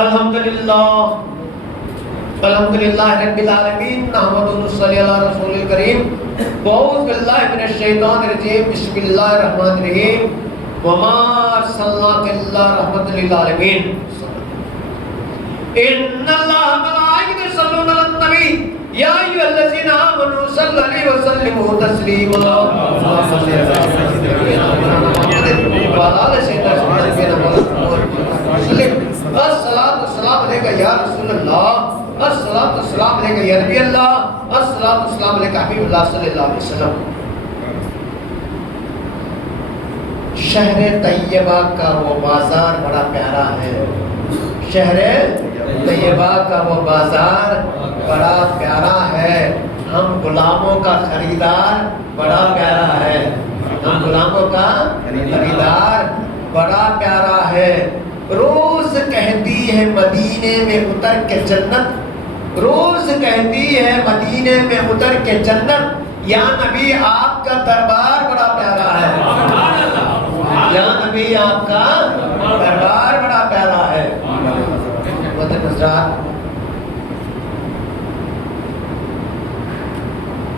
الحمدللہ رب العالمین نحمدہ و صلی علی رسول الکریم اعوذ باللہ من الشیطان الرجیم بسم اللہ الرحمن الرحیم وما ارسلناک الا رحمۃ للعالمین ان اللہ ملائکۃ یصلون علی النبی یا ایھا الذین آمنوا صلوا علیہ وسلموا تسلیما الصلاۃ والسلام علیکہ یا رسول اللہ، الصلاۃ والسلام علیکہ یا نبی اللہ، الصلاۃ والسلام علیکہ حبیب اللہ صلی اللہ علیہ وسلم۔ شہر طیبہ کا وہ بازار بڑا پیارا ہے، شہر طیبہ کا وہ بازار بڑا پیارا ہے، ہم غلاموں کا خریدار بڑا پیارا ہے، ہم غلاموں کا خریدار بڑا پیارا ہے۔ روز کہتی ہے مدینے میں اتر کے جنت، روز کہتی ہے مدینے میں اتر کے جنت، یا نبی آپ کا دربار بڑا پیارا ہے، یا نبی آپ کا دربار بڑا پیارا ہے۔ حضرات،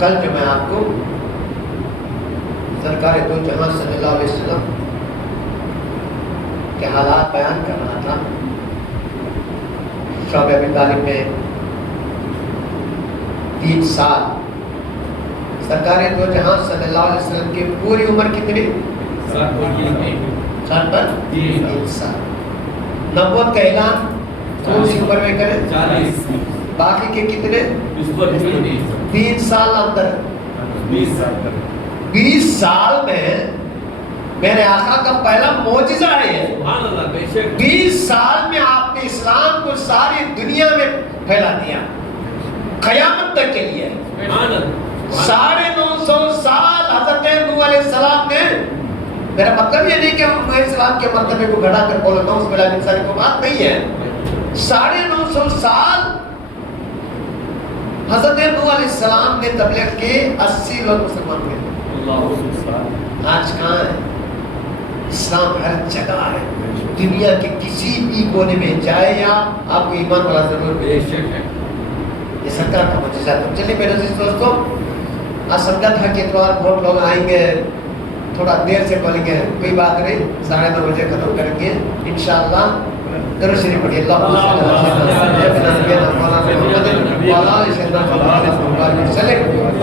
کل جو میں آپ کو سرکار دو جہاں صلی اللہ علیہ وسلم کے حالات بیان کر رہا تھا، شعبہ ابی طالب میں 3 سال سرکار دو جہاں صلی اللہ علیہ وسلم کی پوری عمر کتنی؟ 3 سال۔ نبوت کا اعلان کون سی عمر میں کرے؟ 40۔ باقی کے کتنے؟ 3 سال اندر 20 سال میں میرے آقا کا پہلا معجزہ ہے۔ 20 سال میں آپ نے اسلام کو ساری دنیا میں پھیلا دیا، قیامت تک کے لیے۔ 950 سال حضرت نوح علیہ السلام نے، میرا مطلب یہ نہیں کہ نوح علیہ السلام کے مرتبے کو گھڑا کر بولو نوح بلا انسانی کو بات نہیں ہے۔ 950 سال حضرت نوح علیہ السلام نے تبلیغ کی، 80 لوگ مسلمان ہوئے۔ آج کہاں ہے؟ اسلام ہر جگہ ہے، دنیا کے کسی بھی کونے میں جائے، یا آپ کو ایمان والا ضرور ملے۔ یہ سرکار کا معجزہ ہے۔ چلیے میرے عزیز دوستو، آج سمجھا تھا کہ اتوار بہت لوگ آئیں گے، تھوڑا دیر سے بولیں گے، کوئی بات نہیں، 9:30 بجے ختم کریں گے انشاءاللہ۔ درود شریف پڑھیے، اللہم صلی اللہ علیہ وسلم،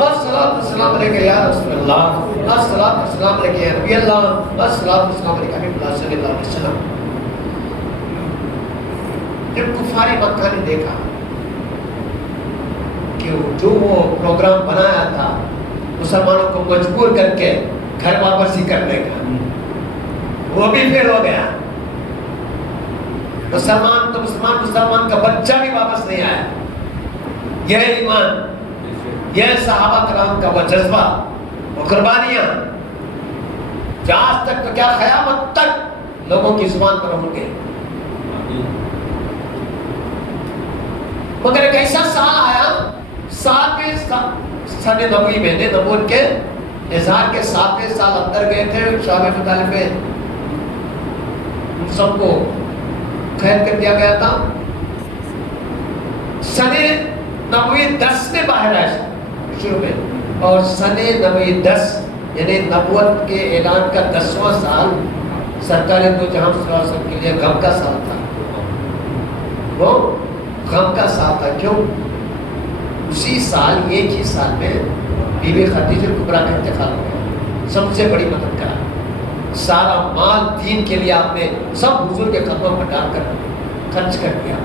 الصلاۃ والسلام علیکہ یا رسول اللہ، الصلاۃ والسلام علیکہ یا نبی اللہ، الصلاۃ والسلام علیکہ حبیب اللہ صلی اللہ علیہ وسلم۔ جب کفار مکہ نے دیکھا کہ جو وہ پروگرام بنایا تھا مسلمانوں کو مجبور کر کے گھر واپسی کرنے کا، وہ بھی فیل ہو گیا، مسلمان تو مسلمان کا بچہ بھی واپس نہیں آیا۔ یہ ایمان، یہ صحابہ کرام کا وہ جذبہ، وہ قربانیاں، جہاں تک تو کیا قیامت تک لوگوں کی زبان پر ہوں گے۔ مگر ایک ایسا سال آیا، 7ویں سال نبوی میں، نبوت کے اظہار کے 7ویں سال اندر گئے تھے، شعبہ ابی طالب میں ان سب کو قید کر دیا گیا تھا۔ سن نبوی 10 میں باہر آئے شروع میں، اور سن نبوی 10 یعنی نبوت کے اعلان کا 10واں سال سرکار دو جہاں صلی اللہ علیہ وسلم کے لیے غم کا سال تھا۔ وہ غم کا سال تھا، کیوں؟ اسی سال، ایک ہی سال میں بی بی خدیجہ کبریٰ کا انتقال ہو گیا، سب سے بڑی مددگار۔ سارا مال دین کے لیے آپ نے سب حضور کے قدموں پر ڈال کر خرچ کر دیا،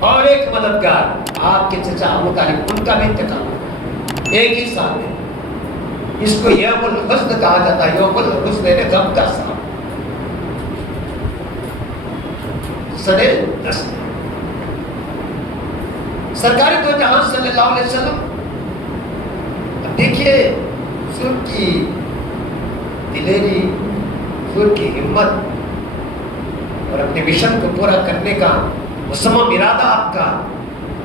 اور ایک مددگار آپ کے چچا ابو طالب، ان کا بھی انتقال ہوا ایک ہی سال میں۔ اس کو یوم الحزن کہا جاتا ہے، یوم الحزن یعنی غم کا سال۔ سن 10 سرکار دو جہاں صلی اللہ علیہ وسلم، اب دیکھیے حضور کی دلیری، حضور کی ہمت، اور اپنے مشن کو پورا کرنے کا مصمم ارادہ، آپ کا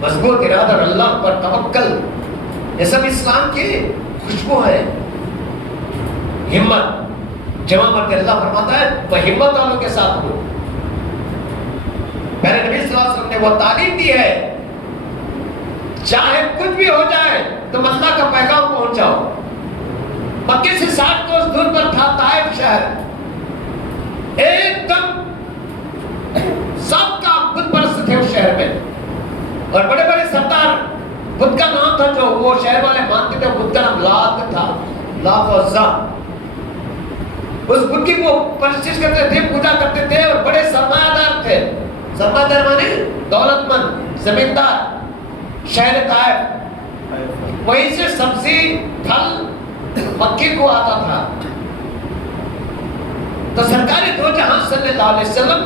مضبوط ارادہ اور اللہ پر توکل، یہ سب اسلام کی خوشبو ہے۔ ہمت جمع مرتے اللہ فرماتا ہے وہ ہمت والوں کے ساتھ ہو، اللہ علیہ وسلم نے وہ تعلیم دی ہے، چاہے کچھ بھی ہو جائے تم اللہ کا پیغام پہنچاؤ۔ مکے سے 60 کوس دور پر تھا طائف شہر، ایک دم سب کا بت پرست تھے اس شہر میں، اور بڑے بڑے سردار، بت کا نام تھا جو وہ شہر والے مانتے تھے، بت کا نام لات تھا، لات و عزا۔ اس بت کی وہ پرستش کرتے تھے، پوجا کرتے تھے، اور بڑے سرمایہ دار تھے۔ سرمایہ دار مانے دولت مند، زمیندار۔ شہر طائف، وہیں سے سبزی پھل مکے کو آتا تھا۔ تو سرکار دو جہاں صلی اللہ علیہ وسلم،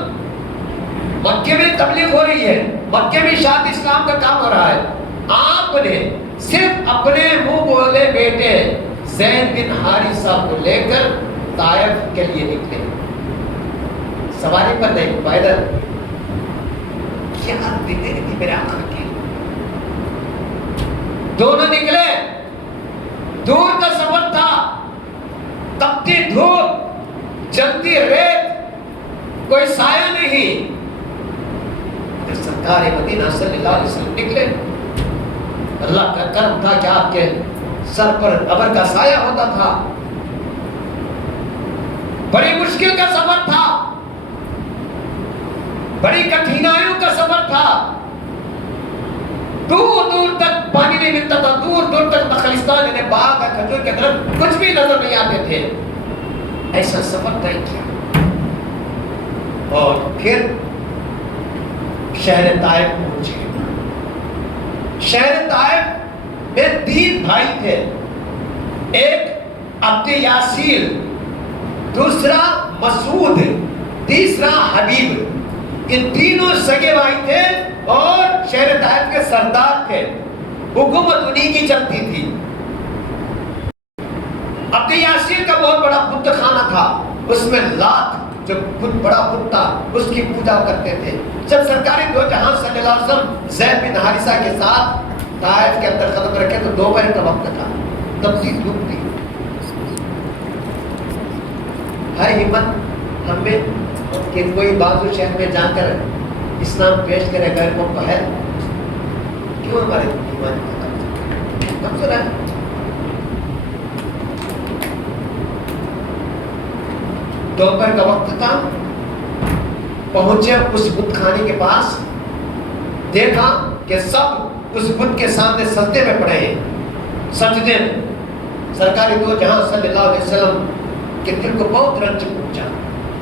مکے میں تبلیغ ہو رہی ہے، مکے میں اشاعت اسلام کا کام ہو رہا ہے، آپ نے صرف اپنے منہ بولے بیٹے زید بن حارثہ کو لے کر طائف کے لیے نکلے، سواری پر نہیں، پیدل۔ کیا دل تھی میرے آقا کی، دونوں نکلے، دور کا سفر تھا، تپتی دھوپ، جلتی ریت، کوئی سایہ نہیں۔ جب سرکار مدینہ صلی اللہ علیہ وسلم نکلے، اللہ کا کرم تھا کہ آپ کے سر پر ابر کا سایہ ہوتا تھا۔ بڑی مشکل کا سفر تھا، بڑی کٹھنائیوں کا سفر تھا، دور دور تک پانی نہیں ملتا تھا، دور دور تک نخلستان یعنی باغ ہے، کھجور کے درخت کچھ بھی نظر نہیں آتے تھے۔ ایسا سفر طے کیا، اور پھر شہر طائف پہنچے۔ شہر طائف میں 3 بھائی تھے، ایک عبد یاسیر، دوسرا مسعود، تیسرا حبیب۔ ان تینوں سگے بھائی تھے اور شہر طائف کے سردار تھے، حکومت انہی کی چلتی تھی۔ عبد یاسیر کا بہت بڑا بت خانہ تھا، اس میں لات جو بت بڑا بت تھا اس کی پوجا کرتے تھے۔ جب سرکار دو جہاں صلی اللہ علیہ وسلم زید بن حارثہ کے ساتھ طائف کے اندر قدم رکھے تو دوپہر کا وقت تھا، تبلیغ دھوپ تھی۔ ہے ہمت ہم میں کہ کوئی بازو شہر میں جا کر اسلام پیش کرے، غیر کو ہے کیوں ہمارے ایمان کمزور ہے؟ دوپہر کا وقت تھا، پہنچے اس بت خانے کے پاس، دیکھا کہ سب اس بت کے سامنے سجدے میں پڑے ہیں، سجدے میں۔ سرکار دو جہاں صلی اللہ علیہ وسلم کے دل کو بہت رنج پہنچا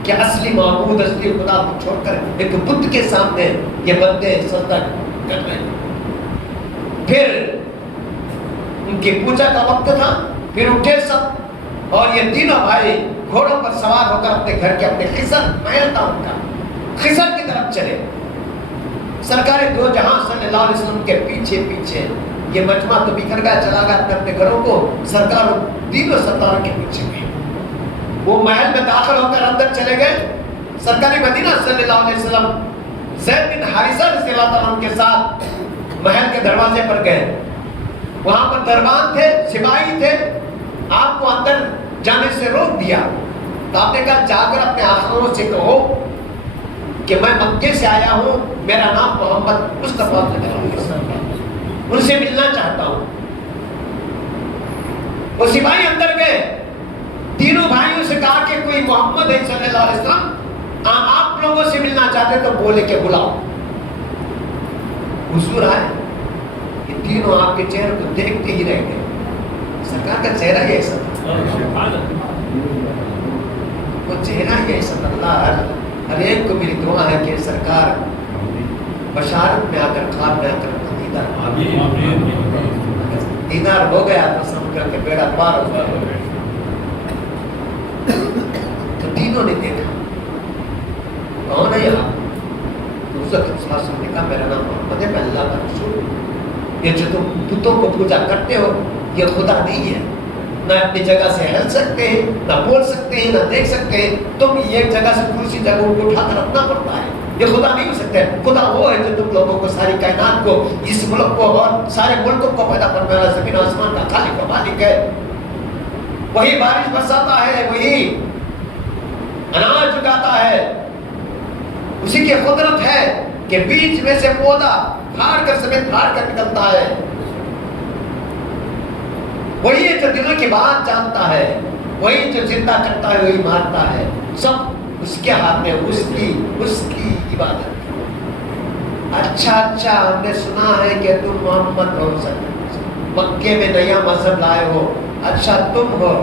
کہ اصلی معبود، اصلی خدا کو چھوڑ کر ایک بت کے سامنے یہ بندے سجدہ کر رہے ہیں۔ پھر ان کی پوجا کا وقت تھا، پھر اٹھے سب، اور یہ تینوں بھائی گھوڑوں پر سوار ہو کر اپنے گھر کے، اپنے خضر محل تھا ان کا، خضر کی طرف چلے۔ سرکار دو جہاں صلی اللہ علیہ وسلم کے پیچھے پیچھے، یہ مجمع تو بکھر گیا، چلا گیا اپنے اپنے گھروں کو، سرکار تینوں سرداروں کے پیچھے گئے۔ وہ محل میں داخل ہو کر اندر چلے گئے۔ سرکار مدینہ صلی اللہ علیہ وسلم زید بن حارثہ رضی اللہ عنہ کے ساتھ محل کے دروازے پر گئے، وہاں پر دربان تھے، سپاہی تھے، آپ کو اندر جانے سے روک دیا۔ تو آپ نے کہا جا کر اپنے آخروں سے کہو کہ میں مکے سے آیا ہوں، میرا نام محمد مصطفیٰ صلی اللہ علیہ وسلم ہے، ان سے ملنا چاہتا ہوں۔ وہ سپاہی اندر گئے، تینوں بھائیوں سے کہا کہ کوئی محمد ہے صلی اللہ علیہ وسلم، آپ لوگوں سے ملنا چاہتے تو بولے کہ بلاؤ۔ حضور آئے، یہ تینوں آپ کے چہرے کو دیکھتے ہی رہ گئے۔ سرکار کا چہرہ ہی ایسا تھا، وہ چہرہ ہی ایسا تھا۔ اللہ ہر ایک کو میری دعا ہے کہ سرکار بشارت میں آ کر، خواب میں آ کر دیدار ہو گیا تو سمجھ کر کے بیڑا پار ہو گیا۔ تو تینوں نے دیکھا، کون ہے یہاں؟ حضرت صلی اللہ علیہ وسلم نے کہا میرا نام محمد ہے، میں اللہ کا رسول ہوں۔ یہ جو تم بتوں کو پوجا کرتے ہو یہ خدا نہیں ہے، نہ اپنی جگہ سے ہل سکتے ہیں، نہ بول سکتے ہیں، نہ دیکھ سکتے ہیں، تم ایک جگہ سے دوسری جگہ کو اٹھا کر رکھنا پڑتا ہے، یہ خدا نہیں ہو سکتے۔ خدا وہ ہے جو تم لوگوں کو، ساری کائنات کو، اس ملک کو اور سارے ملکوں کو پیدا کرنے والا، زمین آسمان کا خالق و مالک ہے۔ وہی بارش برساتا ہے، وہی اناج اگاتا ہے، اسی کی قدرت ہے کہ کہ بیچ میں سے پودا پھاڑ کر سمیت پھاڑ کر نکلتا ہے. وہی جو دلوں کی بات جانتا ہے, وہی جو زندہ کرتا ہے, وہی مارتا ہے. سب اس کے ہاتھ میں, اس کی عبادت. اچھا ہم نے سنا ہے کہ تم محمد ہو, مکے میں نیا مذہب لائے ہو. اچھا تم ہو,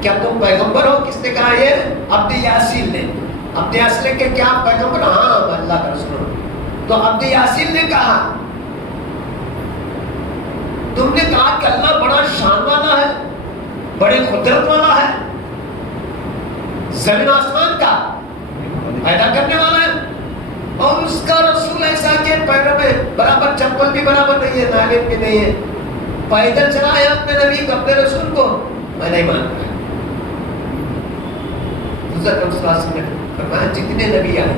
کیا تم پیغمبر ہو؟ کس نے کہا یہ؟ عبد یاسین نے. عبد یاسین کے کیا پیغمبر؟ ہاں اللہ کا رسول. تو عبد یاسین نے کہا, تم نے کہا کہ اللہ بڑا شان والا ہے, بڑی قدرت والا ہے, زمین آسمان کا پیدا کرنے والا ہے, اور اس کا رسول ایسا کہ پیروں میں برابر چپل بھی برابر نہیں ہے, نالین بھی نہیں ہے, پیدل چلا ہے اپنے نبی کو, اپنے رسول کو. میں نہیں مانتا. حضرت نے فرمایا جتنے نبی آئے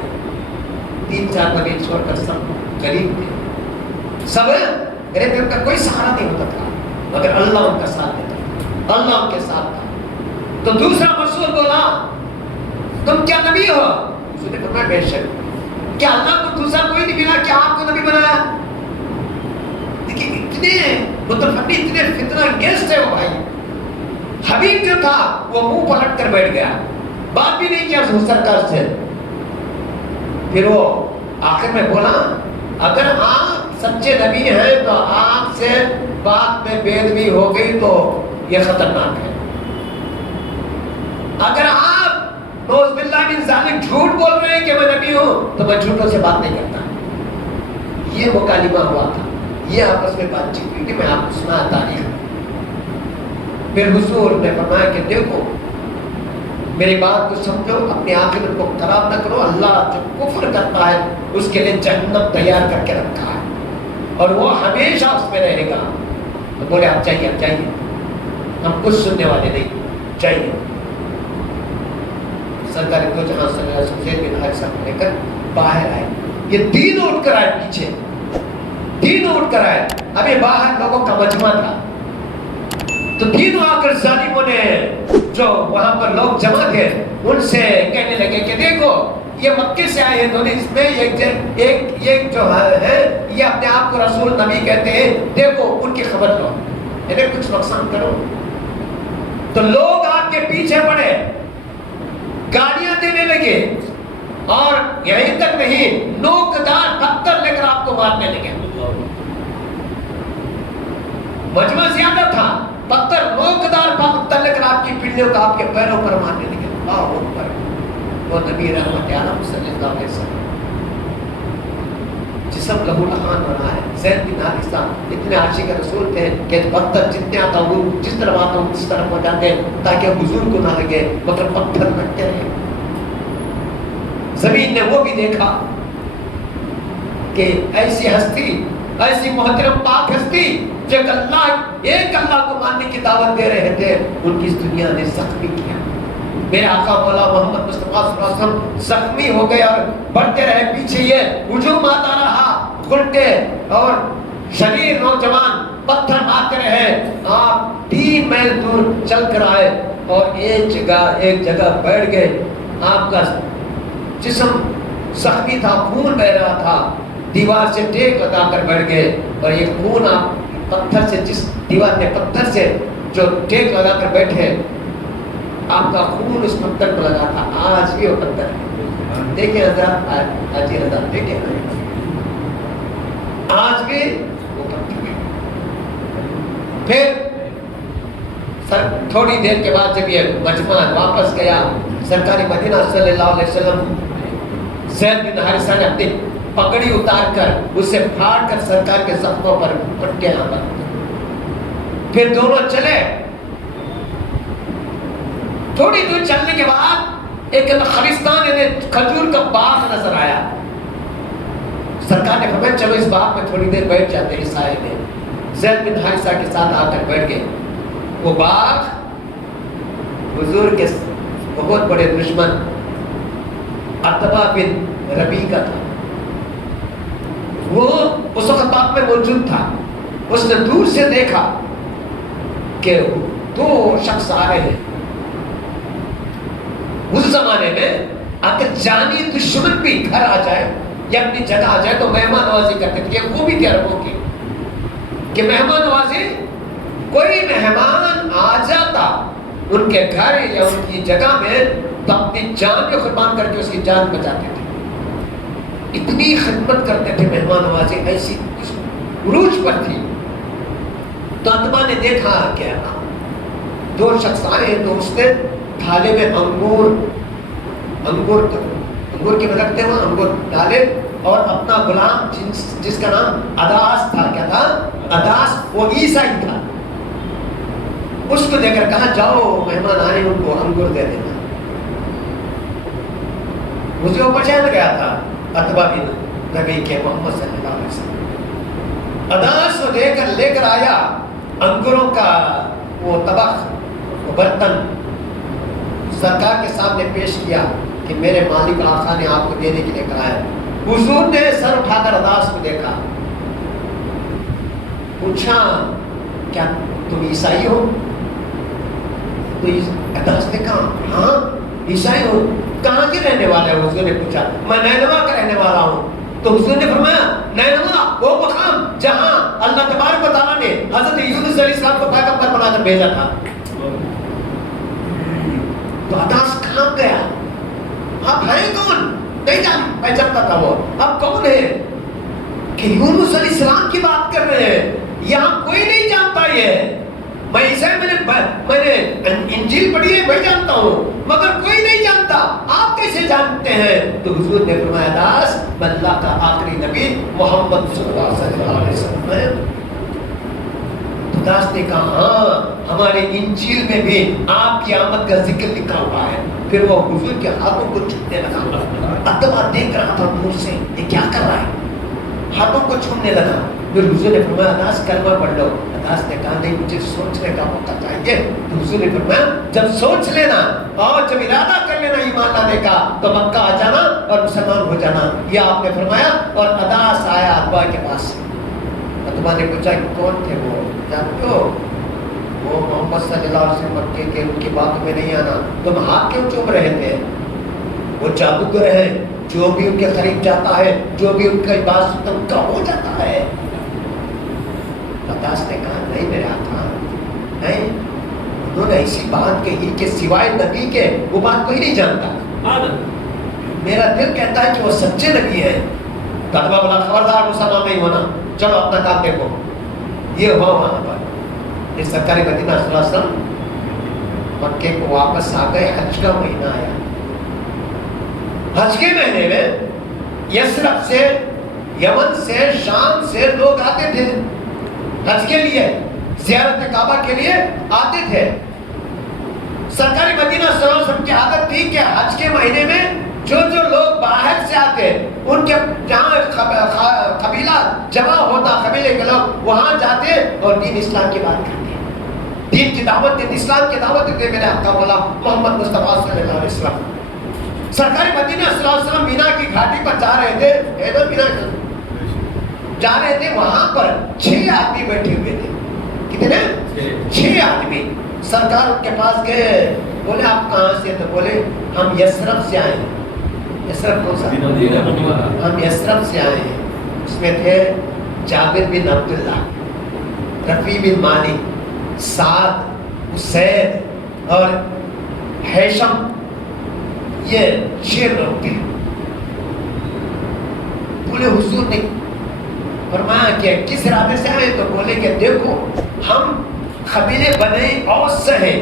3-4 نبی چھوڑ کر سب غریب تھے, سب غریب تھے, ان کا کوئی سہارا نہیں ہوتا تھا, مگر اللہ ان کا ساتھ دیتا تھا, اللہ ان کے ساتھ تھا. تو دوسرا رسول بولا تم کیا نبی ہو؟ اس نے فرمایا بے شک. کیا اللہ کو دوسرا کوئی نہیں ملا کہ آپ کو نبی بنایا؟ دیکھیں اتنے متفقی, اتنے فتنہ انگیز تھے وہ بھائی. حبیب جو تھا وہ منہ پلٹ کر بیٹھ گیا, بات بھی نہیں کیا سرکار سے. پھر وہ آخر میں بولا اگر آپ سچے نبی ہیں تو آپ سے بات میں بے ادبی ہو گئی تو یہ خطرناک ہے. اگر آپ نوز باللہ من ذالک جھوٹ بول رہے ہیں کہ میں نبی ہوں تو میں جھوٹوں سے بات نہیں کرتا. یہ مکالمہ ہوا تھا, یہ آپس میں بات چیت ہوئی تھی, میں آپ کو سنا تاریخ. پھر حضور نے فرمایا کہ دیکھو میری بات کو سمجھو, اپنی عاقبت کو خراب نہ کرو. اللہ جو کفر کرتا ہے اس کے لیے جہنم تیار کر کے رکھا ہے, اور وہ ہمیشہ اس میں رہے گا. تو بولے آپ چاہیے, آپ چاہیے, ہم کچھ سننے والے نہیں, چاہیے. سرکار دو جہاں صلی اللہ علیہ وسلم بن حارثہ کو لے کر باہر آئے. یہ تین اٹھ کر آئے, پیچھے تین اٹھ کر آئے. ابھی باہر لوگوں کا مجمع تھا, تو تینوں آ کر ظالموں نے جو وہاں پر لوگ جمع تھے ان سے کہنے لگے کہ دیکھو یہ مکے سے آئے ہیں, اس میں ایک جو ہے یہ اپنے آپ کو رسول نبی کہتے ہیں, دیکھو ان کی خبر لو, انہیں کچھ نقصان کرو. تو لوگ آپ کے پیچھے پڑے, گالیاں دینے لگے, اور یہیں تک نہیں نوکدار پتھر لے کر آپ کو مارنے لگے. مجمع زیادہ تھا, پتھر نوکدار پتھر لے کر آپ کی پنڈلیوں کا آپ کے پیروں پر مارنے لگے. اللہ اکبر. وہ نبی رحمت عالم صلی اللہ علیہ وسلم جسم لہو لہان ہو رہا ہے. زید بن حارثہ اتنے عاشق رسول تھے کہ پتھر جتنے آتا وہ جس طرف آتا وہ اس طرف ہو جاتے تاکہ حضور کو نہ لگے, مگر پتھر لگتے رہے. زمین نے وہ بھی دیکھا کہ ایسی ہستی, ایسی محترم پاک ہستی جو ایک اللہ کو ماننے کی دعوت دے رہے تھے, ان کی اس دنیا نے زخمی کیا. میرے آقا مولا محمد مصطفیٰ صلی اللہ علیہ وسلم زخمی ہو گئے اور بڑھتے رہے. پیچھے یہ ہجوم آتا رہا, گھٹے اور شریر نوجوان پتھر مارتے رہے. آپ 3 میل دور چل کر آئے اور ایک جگہ بیٹھ گئے. آپ کا جسم زخمی تھا, خون بہ رہا تھا, دیوار سے ٹیک لگا کر بیٹھ گئے. اور یہ خون آپ پتھر سے, جس دیوار نے پتھر سے جو ٹیک لگا کر بیٹھے, آپ کا خون اس پتھر کو لگا تھا. آج بھی وہ پتھر ہے, دیکھیں حضرات, حاجی حضرات دیکھیں, آج بھی وہ پتھر ہے. پھر تھوڑی دیر کے بعد جب یہ مجمع واپس گیا, سرکار مدینہ صلی اللہ علیہ وسلم زید بن حارثہ نے اپنی پگڑی اتار کر اسے پھاڑ کر سرکار کے زخموں پر پٹیاں باندھ. پھر دونوں چلے. تھوڑی دور چلنے کے بعد ایک خرستان یعنی کھجور کا باغ نظر آیا. سرکار نے فرمایا چلو اس باغ میں تھوڑی دیر بیٹھ جاتے ہیں سائے میں. زید بن حارثہ کے ساتھ آ کر بیٹھ گئے. وہ باغ حضور کے بہت بڑے دشمن عتبہ بن ربیعہ تھا. وہ اس وقت باغ میں موجود تھا. اس نے دور سے دیکھا کہ 2 شخص آ رہے ہیں. اس زمانے میں اگر جانی دشمن بھی گھر آ جائے یا اپنی جگہ آ جائے تو مہمان نوازی کرتے تھے. یہ خوبی تھی عربوں کی کہ مہمان نوازی، کوئی مہمان آ جاتا ان کے گھر یا ان کی جگہ میں تو اپنی جان میں قربان کر کے اس کی جان بچاتے تھے. اتنی خدمت کرتے تھے مہمان نوازی، ایسی عروج پر تھی. تو عتبہ نے دیکھا کہ دو شخص آئے تو اس نے تھالے میں انگور کی مدد تھے وہاں انگور ڈالے اور اپنا غلام جس کا نام اداس تھا، کیا تھا؟ اداس، وہ عیسائی تھا، اس کو دے کر کہا جاؤ مہمان آئے ان کو انگور دے دینا. مجھے وہ پہچان گیا تھا عتبہ بن نبی کے محمد صلی اللہ علیہ وسلم. اداس کو لے کر آیا انگوروں کا وہ طبق، وہ برتن سرکار کے سامنے پیش کیا کہ میرے مالک آقا نے آپ کو دینے کے لیے کہا ہے. حضور نے سر اٹھا کر اداس کو دیکھا، پوچھا کیا تم عیسائی ہو؟ تو اداس نے کہا ہاں عیسائی ہو. کہاں کے رہنے والے ہو؟ حضور نے پوچھا میں نینوا کا رہنے والا ہوں. تو حضور نے فرمایا نینوا وہ مقام جہاں اللہ تبارک و تعالیٰ نے حضرت یونس علیہ السلام کو پیغمبر بنا کر بھیجا تھا. تو اداس کہاں گیا؟ آپ ہیں کون؟ نہیں پہچانتا تھا وہ. اب کون ہے کہ یونس علیہ السلام کی بات کر رہے ہیں؟ یہاں کوئی نہیں جانتا. یہ میں عیسائی میں نے انجیل پڑھی ہے، میں جانتا ہوں، مگر کوئی نہیں جانتا. آپ کیسے جانتے ہیں؟ تو حضور نے فرمایا داس اللہ کا آخری نبی محمد صلی اللہ علیہ وسلم ہے. تو داس نے کہا ہاں ہمارے انجیل میں بھی آپ کی آمد کا ذکر لکھا ہوا ہے. پھر وہ حضور کے ہاتھوں کو چھونے لگا. عتبہ دیکھ رہا تھا دور سے یہ کیا کر رہا ہے، ہاتھوں کو چھونے لگا. پھر حضور نے فرمایا اداس کلمہ پڑھ لو. اداس نے کہا نہیں مجھے سوچنے کا موقع چاہیے. تو حضور نے فرمایا جب سوچ لینا اور جب ارادہ کر لینا ایمان لانے کا تو مکہ آ جانا اور مسلمان ہو جانا. یہ آپ نے فرمایا. اور اداس آیا عتبہ کے پاس. عتبہ نے پوچھا کون تھے وہ؟ جانتے ہو وہ محمد صلی اللہ علیہ وسلم مکے کے، ان کی باتوں میں نہیں آنا. تم ہاتھ کیوں چوم رہے تھے؟ وہ جادوگر ہیں، جو بھی ان کے قریب جاتا ہے، جو بھی ان کی بات سنتا ان کا ہو جاتا ہے. اداس نے کہا نہیں میرے آقا نہیں، انہوں نے ایسی بات کہی کہ سوائے نبی کے وہ بات کوئی نہیں جانتا. میرا دل کہتا ہے کہ وہ سچے نبی ہیں. عتبہ بولا خبردار مسلمان نہیں ہونا، چلو اپنا کام دیکھو. یہ ہوا وہاں پر یہ سرکار مدینہ صلی اللہ علیہ وسلم مکے کو واپس آ گئے. حج کا مہینہ آیا. حج کے مہینے میں یثرب سے، یمن سے، شام سے لوگ آتے تھے حج کے لیے، زیارت کعبہ کے لیے آتے تھے. سرکار مدینہ صلی اللہ علیہ وسلم کی عادت تھی کہ حج کے مہینے میں جو لوگ باہر سے آتے ان کے جہاں قبیلہ جمع ہوتا، قبیلے کے لوگ وہاں جاتے اور دین اسلام کی بات کرتے، دین کی دعوت دیتے، اسلام کی دعوت دیتے. میرے آقا مولا محمد مصطفیٰ صلی اللہ علیہ وسلم سرکار مدینہ صلی اللہ علیہ وسلم مینا کی گھاٹی پر جا رہے تھے. مینا جا رہے تھے، وہاں پر 6 آدمی بیٹھے ہوئے تھے. کتنے؟ 6 آدمی. سرکار ان کے پاس گئے، بولے آپ کہاں سے؟ تو بولے ہم یثرب سے آئے ہیں. یثرب کون سا؟ ہم یثرب سے آئے ہیں. اس میں تھے جابر بن عبداللہ، رفیع بن مالک، سعد، اسید اور ہیشم. یہ 6 لوگ تھے. بولے حضور نے فرمایا کہ کس ارادے سے آئے؟ تو بولے کہ دیکھو ہم قبیلے بنی اوس سے ہیں،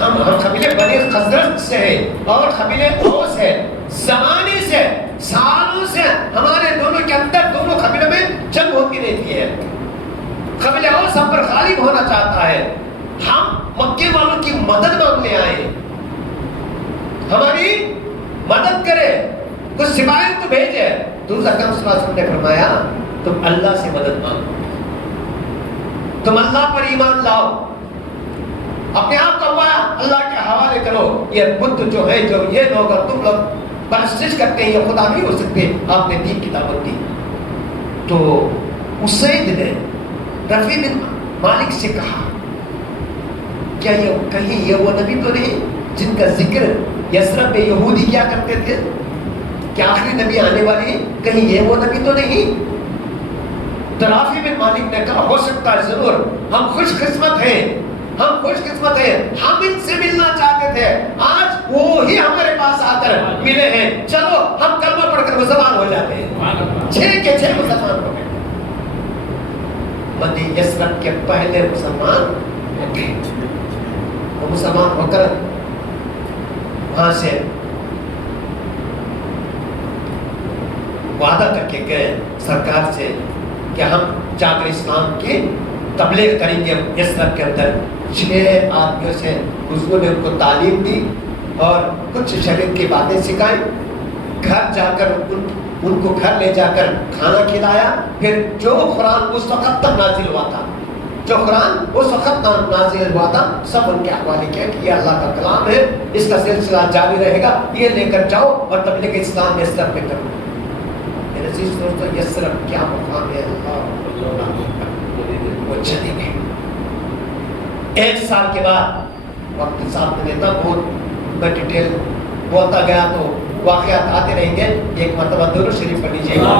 ہم قبیلے بنی خزرج سے ہیں اور قبیلے اوس ہے. زمانے سے، سالوں سے ہمارے دونوں کے اندر، دونوں قبیلوں میں جنگ ہوتی رہتی ہے. قبیلہ اوس ہم پر غالب ہونا چاہتا ہے. ہم مکے والوں کی مدد مانگنے آئے ہیں، ہماری مدد کرے، کچھ سپاہی تو بھیجے. دوسرا اکرم صلی اللہ علیہ وسلم نے فرمایا تم اللہ سے مدد مانگو، تم اللہ پر ایمان لاؤ، اپنے آپ کو اللہ کے حوالے کرو. یہ بت جو ہے، جو یہ لوگ اور تم لوگ پرستش کرتے ہیں، یہ خدا نہیں ہو سکتے. آپ نے دین کی دعوت دی. تو اسید نے رفیع بن مالک سے کہا کیا یہ کہیں یہ وہ نبی تو نہیں جن کا ذکر یثرب میں یہودی کیا کرتے تھے کہ آخری نبی آنے والی کہیں یہ وہ نبی تو نہیں؟ تو رافع بن مالک نے کہا ہو سکتا ہے ضرور، ہم خوش قسمت ہیں، ہم خوش قسمت ہیں، ہم ان سے ملنا چاہتے تھے، آج وہی ہمارے پاس آ کر ملے ہیں، چلو ہم کلمہ پڑھ کر مسلمان ہو جاتے ہیں۔ 6 کے 6 مسلمان ہو گئے، بنی یثرب کے پہلے مسلمان ہو گئے۔ وہ مسلمان ہو کر وہاں سے وعدہ کر کے گئے سرکار سے کہ ہم جا کر اسلام کی تبلیغ کریں گے۔ یثرب کے اندر 6 آدمیوں سے حضور نے ان کو تعلیم دی اور کچھ شریعت کی باتیں سکھائیں، گھر جا کر ان کو گھر لے جا کر کھانا کھلایا، پھر جو قرآن اس وقت تک نازل ہوا تھا، جو قرآن اس وقت نازل ہوا تھا، سب ان کے حوالے کیا کہ یہ اللہ کا کلام ہے، اس کا سلسلہ جاری رہے گا، یہ لے کر جاؤ اور تبلیغ اسلام یثرب میں کرو۔ میرے عزیز دوستو، یثرب کیا مقام ہے، وہ چلی گئی۔ 1 سال کے بعد وقت ساتھ میں لیتا، بہت میں ڈیٹیل بولتا گیا تو واقعات آتے رہیں گے۔ ایک مرتبہ درود شریف پڑھ لیجیے گا۔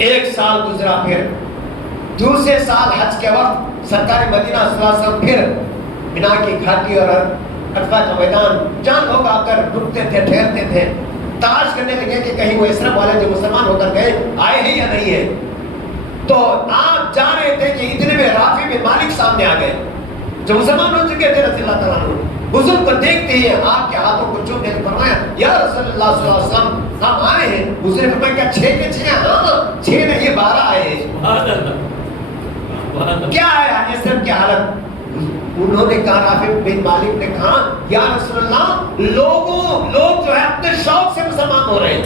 1 سال گزرا، پھر دوسرے سال حج کے وقت سرکار مدینہ صلی اللہ علیہ وسلم پھر بنا کی گھاٹی اور عرفہ کا میدان جان لوگ آ کر رکتے تھے، ٹھہرتے تھے، تلاش کرنے لگے کہ کہیں وہ یثرب والے جو مسلمان ہو کر گئے آئے ہیں یا نہیں ہے۔ تو آپ جا رہے تھے کہ اتنے میں رافع بن مالک سامنے آ گئے جو مسلمان ہو چکے تھے رضی اللہ تعالیٰ عنہ۔ حضور کو دیکھتے ہی آپ کے ہاتھوں کو چوم دے فرمایا یا رسول اللہ صلی اللہ علیہ وسلم ہم آئے ہیں۔ حضور نے فرمایا کیا 6 کے 6؟ ہاں 6 نہیں 12 آئے ہیں۔ کیا ہے یثرب کی حالت؟ انہوں نے کہا، رافع بن مالک نے کہا یا رسول اللہ لوگ جو ہے اپنے شوق سے مسلمان ہو رہے ہیں،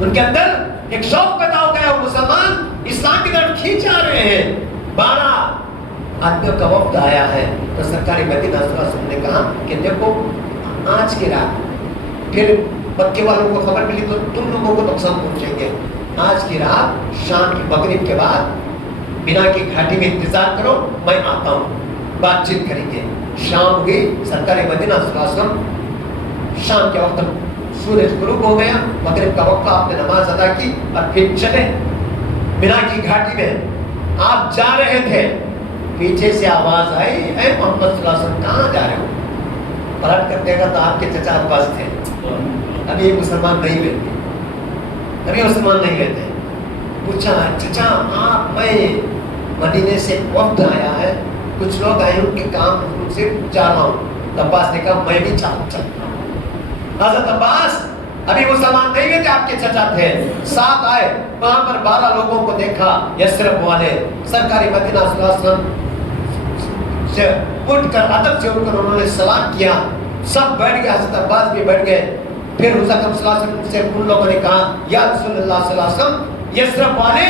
ان کے اندر ایک شوق پیدا ہو گیا، وہ مسلمان اسلام کی طرف کھینچ آ رہے ہیں۔ 12 آدمیوں کا وفد آیا ہے۔ تو سرکار مدینہ صلی اللہ علیہ وسلم نے کہا کہ دیکھو آج کی رات، پھر مکے والوں کو خبر ملی تو تم لوگوں کو نقصان پہنچیں گے، آج کی رات شام کی مغرب کے بعد بنا کی گھاٹی میں انتظار کرو، میں آتا ہوں، بات چیت کریں گے۔ شام ہوئی، سرکار مدینہ صلی اللہ علیہ وسلم شام کے وقت سورج غروب ہو گیا، مغرب کا وقت آپ نے نماز ادا کی اور پھر چلے بنا کی گھاٹی میں۔ آپ جا رہے تھے، پیچھے سے آواز آئی، اے محمد صلی اللہ علیہ وسلم کہاں جا رہے ہو؟ پلٹ کر دیکھا تو آپ کے چچا عباس تھے، ابھی مسلمان نہیں ہوئے تھے، ابھی مسلمان نہیں ہوئے تھے۔ پوچھا چچا آپ، میں مدینے سے وفد آیا ہے، کچھ لوگ آئے ان کے کام ان سے جا رہا ہوں۔ عباس نے کہا میں بھی چلتا ہوں۔ حضرت عباس ابھی مسلمان نہیں ہوئے تھے، آپ کے چچا تھے، ساتھ آئے، وہاں پر 12 لوگوں کو دیکھا یثرب والے، سرکاری مدینہ صلی اللہ علیہ وسلم سے اٹھ کر ادب سے اٹھ کر انہوں نے سلام کیا، سب بیٹھ گئے، حضرت عباس بھی بیٹھ گئے۔ پھر حضرت صلی اللہ علیہ وسلم سے ان لوگوں نے کہا یا رسول اللہ صلی اللہ علیہ وسلم، یثرب والے،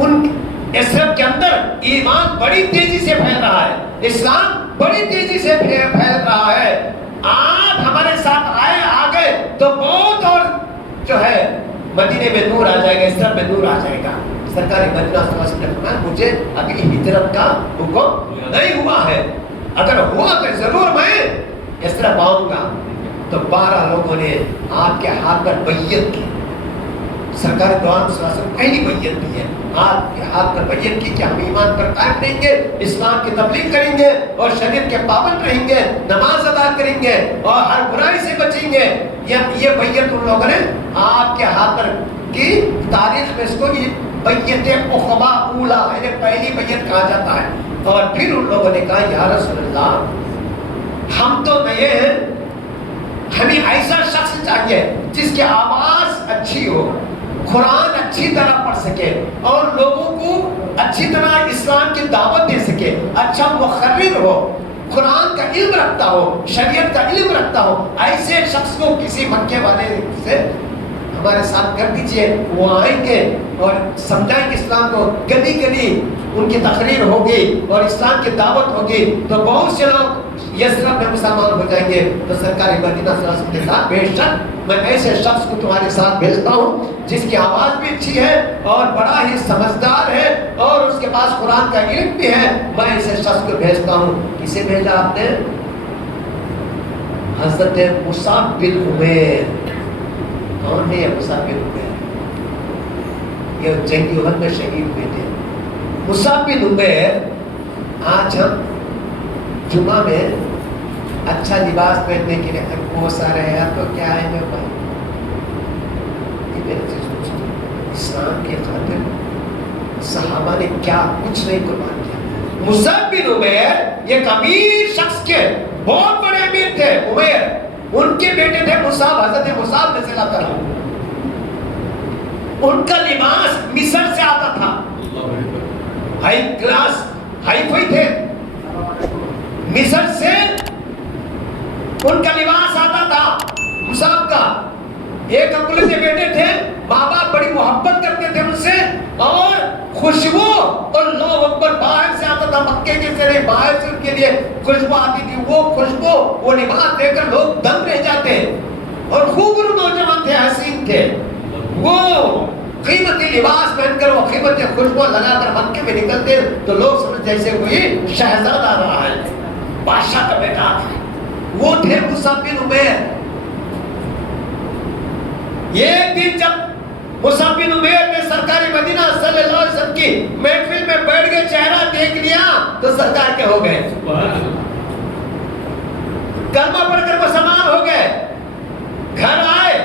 ان یثرب کے اندر ایمان بڑی تیزی سے پھیل رہا ہے، اسلام بڑی تیزی سے پھیل رہا ہے، آپ ہمارے ساتھ آئے آ گئے تو بہت اور جو ہے مدینے میں نور آ جائے گا، یثرب میں نور آ جائے گا۔ سرکار مدینہ صلی اللہ علیہ وسلم نے فرمایا مجھے ابھی ہجرت کا حکم نہیں ہوا ہے، اگر ہوا تو ضرور میں یثرب آؤں گا۔ تو 12 لوگوں نے آپ کے ہاتھ پر بیعت کی، سرکار دو عالم صلی اللہ علیہ وسلم پہلی بیعت کی ہے، آپ کے ہاتھ پر بیعت کی کہ ہم ایمان پر قائم رہیں گے، اسلام کی تبلیغ کریں گے اور شریعت کے پابند رہیں گے، نماز ادا کریں گے اور ہر برائی سے بچیں گے۔ یہ بیعت ان لوگوں نے آپ کے ہاتھ پر کی، تاریخ میں اس کو یہ بیعت عقبہ اولا یعنی پہلی بیعت کہا جاتا ہے۔ اور پھر ان لوگوں نے کہا یا رسول اللہ ہم تو نئے ہیں، ہمیں ایسا شخص چاہیے جس کی آواز اچھی ہو، قرآن اچھی طرح پڑھ سکے اور لوگوں کو اچھی طرح اسلام کی دعوت دے سکے، اچھا مخرر ہو، قرآن کا علم رکھتا ہو، شریعت کا علم رکھتا ہو۔ ایسے شخص کو کسی مکے والے سے ہمارے ساتھ کر دیجئے. وہ آئیں گے اور سمجھائیں گے اسلام کو, گلی گلی ان کی تقریر ہوگی اور اسلام کی دعوت ہوگی, تو بہت سے لوگ یثرب میں مسلمان ہو جائیں گے. تو سرکار مدینہ صلی اللہ علیہ وسلم کے ساتھ بے شک میں ایسے شخص کو تمہارے ساتھ بھیجتا ہوں جس کی آواز بھی اچھی ہے اور بڑا ہی سمجھدار ہے اور اس کے پاس قرآن کا علم بھی ہے. میں ایسے شخص کو بھیجتا ہوں. کسے بھیجا آپ نے؟ حضرت مصعب بن عمیر. کون ہے مصعب بن عمیر؟ یہ جنگ احد میں شہید ہوئے تھے. مصعب بن عمیر. آج ہم جمعہ میں اچھا لباس پہننے کے لیے بہت سارے ہیں, تو کیا ہے میرے بھائی, اسلام کے خاطر صحابہ نے کیا کچھ نہیں قربان کیا. مصعب بن عمیر ایک امیر شخص کے بہت بڑے امیر تھے. عمیر ان کے بیٹے تھے مصعب, حضرت مصعب رضی اللہ تعالیٰ. ان کا لباس مصر سے آتا تھا, ہائی کلاس ہائی فائی تھے. مصر سے ان کا لباس آتا تھا مصعب کا. ایک اکلوتے کے بیٹے تھے, ماں باپ بڑی محبت کرتے تھے ان سے, اور خوشبو اور اللہ اکبر باہر سے آتا تھا, مکے کے سے باہر سے ان کے لیے خوشبو آتی تھی. وہ خوشبو وہ لباس دے کر لوگ دم رہ جاتے, اور خوب نوجوان تھے, حسین تھے. وہ قیمتی لباس پہن کر وہ قیمتی خوشبو لگا کر مکے میں نکلتے تو لوگ سمجھ جیسے کوئی شہزادہ آ رہا ہے, بادشاہ کا بیٹا آتا ہے. وہ تھے مصعب بن عمیر. ایک دن جب مصعب بن عمیر نے سرکار مدینہ صلی اللہ علیہ وسلم کی محفل میں بیٹھ گئے, چہرہ دیکھ لیا تو سرکار کے ہو گئے, کلمہ پڑھ کر مسلمان ہو گئے. گھر آئے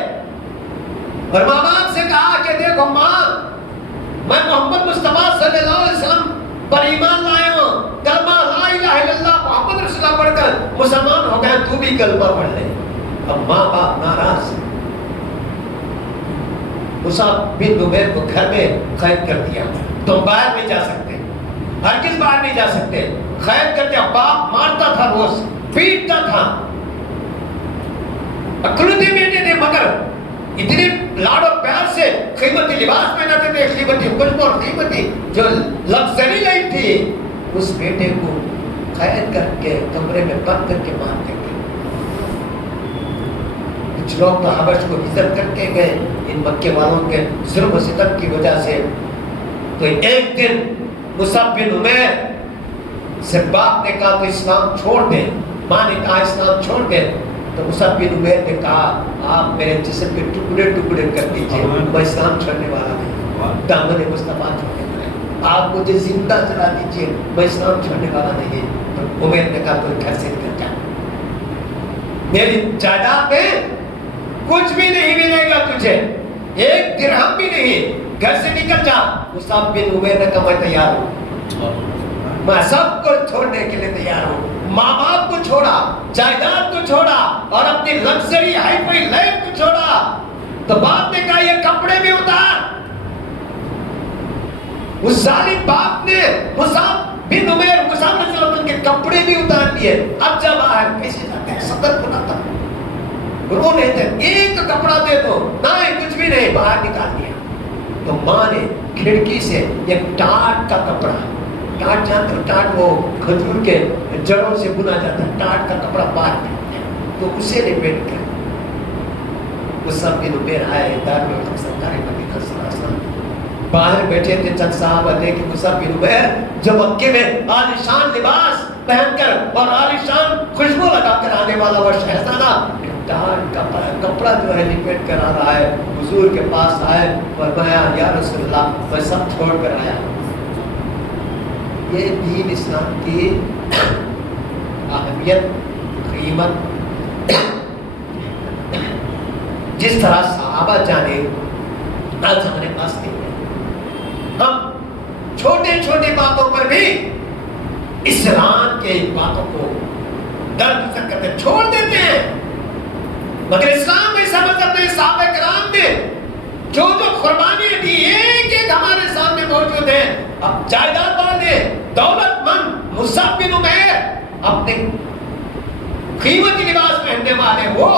اور ماں باپ سے کہا کہ دیکھو ماں, میں محمد مصطفیٰ صلی اللہ علیہ وسلم پر ایمان لائے ہوں, کلمہ لا الہ الا اللہ محمد رسول اللہ پڑھ کر مسلمان ہو گئے, تو بھی کلمہ پڑھ لے. اب ماں باپ ناراض. مصعب بن عمیر کو گھر میں قید کر دیا, تم باہر نہیں جا سکتے, ہرگز باہر نہیں جا سکتے. قید کر دیا. باپ مارتا تھا, روز پیٹتا تھا. اکلوتے بیٹے تھے مگر اتنے لاڈ اور پیار سے قیمتی لباس پہناتے تھے, قیمتی خوشبو اور قیمتی جو لگژری لائف تھی. اس بیٹے کو قید کر کے کمرے میں بند کر کے مارتے تھے. کچھ لوگ تو حبش کو ہجرت کر کے گئے ان مکے والوں کے ظلم و ستم کی وجہ سے. تو ایک دن مصعب بن عمیر سے باپ نے کہا تو اسلام چھوڑ دیں, ماں نے کہا اسلام چھوڑ دیں. تو مصعب بن عمیر نے کہا آپ میرے جسم کے ٹکڑے ٹکڑے کر دیجئے, میں اسلام چھوڑنے والا نہیں, دامن مصطفیٰ چھوڑنے والا ہے. آپ مجھے زندہ جلا دیجئے, میں اسلام چھوڑنے والا نہیں. تو عمیر نے کہا تو گھر سے نکل جا, میری جائیداد میں کچھ بھی نہیں ملے گا تجھے, ایک درہم بھی نہیں, گھر سے نکل جا. مصعب بن عمیر نے کہا میں تیار ہوں, میں سب کو چھوڑنے کے لیے تیار ہوں. ماں باپ کو چھوڑا, جائیداد کو چھوڑا اور اپنی لگژری ہائی فائی لائف کو چھوڑا. تو باپ نے کہا یہ کپڑے بھی اتار. اس ظالم باپ نے مصعب بن عمیر مصعب رضی اللہ عنہ کے کپڑے بھی اتار دیے. اب جب باہر کیسے جاتے ہیں, صدر بناتا رو نہیں تھے, ایک کپڑا دے دو, نہیں کچھ بھی نہیں, باہر نکال دیا. تو ماں نے کھڑکی سے ایک ٹاٹ کا کپڑا, ٹاٹ جانتے ہو, ٹاٹ وہ کھجور کے جڑوں سے بنا جاتا ہے, ٹاٹ کا کپڑا باہر پھینک دیا. تو اسے لپیٹ کر مصعب بن عمیر آئے دارالعلوم سرکار مدینہ صلی اللہ علیہ وسلم باہر بیٹھے تھے. چند صحابہ نے کہ مصعب بن عمیر جو مکے میں عالیشان لباس پہن کر اور عالیشان خوشبو لگا کر آنے والا وہ شہزادہ ٹاٹ کا کپڑا جو ہے لپیٹ کر آ رہا ہے, حضور کے پاس آئے اور فرمایا یا رسول اللہ میں سب چھوڑ کر آیا. یہ دین اسلام کی اہمیت, قیمت جس طرح صحابہ جانے آج ہمارے پاس نہیں ہے. ہم چھوٹے چھوٹے باتوں پر بھی اسلام کے باتوں کو درد کرتے چھوڑ دیتے ہیں. مگر اسلام میں سمجھتے ہیں صحابہ کرام نے جو جو قربانیاں دی ایک ایک ہمارے سامنے موجود ہیں. اب جائیداد والے دولت مند مصعب بن عمیر اپنے قیمتی لباس پہننے والے وہ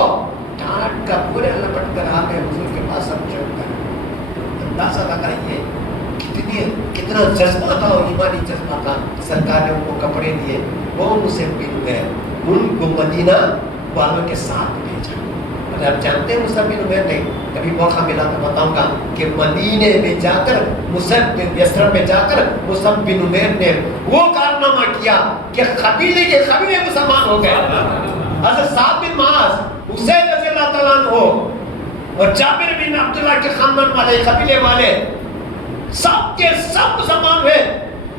ٹاٹ کا پورے لپٹ کر آ گئے حضور کے پاس. اندازہ لگائیے کتنا جذبہ تھا اور ایمانی جذبہ تھا. سرکار نے ان کو کپڑے دیے, وہ مسلم گئے, ان کو مدینہ والوں کے ساتھ بھیجا. اور آپ جانتے ہیں مصعب بن عمیر نے, کبھی موقع ملا تو بتاؤں گا کہ مدینے میں جا کر مصعب بن یثرب میں جا کر مصعب بن عمیر نے وہ کارنامہ کیا کہ قبیلے کے قبیلے مسلمان ہو گئے. حضرت سعد بن معاذ, حسین رضی اللہ تعالیٰ عنہ اور جابر بن عبداللہ کے خاندان والے, قبیلے والے, سب کے سب مسلمان ہوئے.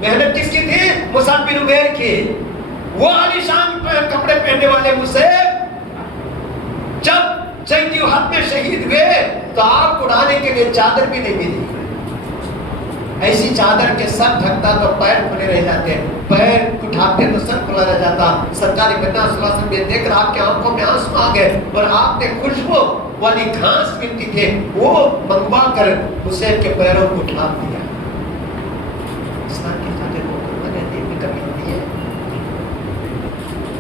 محنت کس کی تھی؟ مصعب بن عمیر کی. وہ عالیشان کپڑے پہننے والے مصعب جب جنگی احد میں شہید ہوئے تو آپ اڑانے کے لیے چادر بھی نہیں ملی. ایسی چادر کے سر ڈھکتا تو پیر کھلے رہ جاتے, پیر اٹھاتے تو سر کھلا رہ جاتا. سرکار مدینہ صلی اللہ علیہ وسلم دیکھ کر آپ کے آنکھوں میں آنسو آ گئے, اور آپ نے خوشبو والی گھاس ملتی تھی وہ منگوا کر حسین کے پیروں کو اٹھا دیا. اسلام کے خاطر وہ قربانی دین میں کبھی نہیں ہے.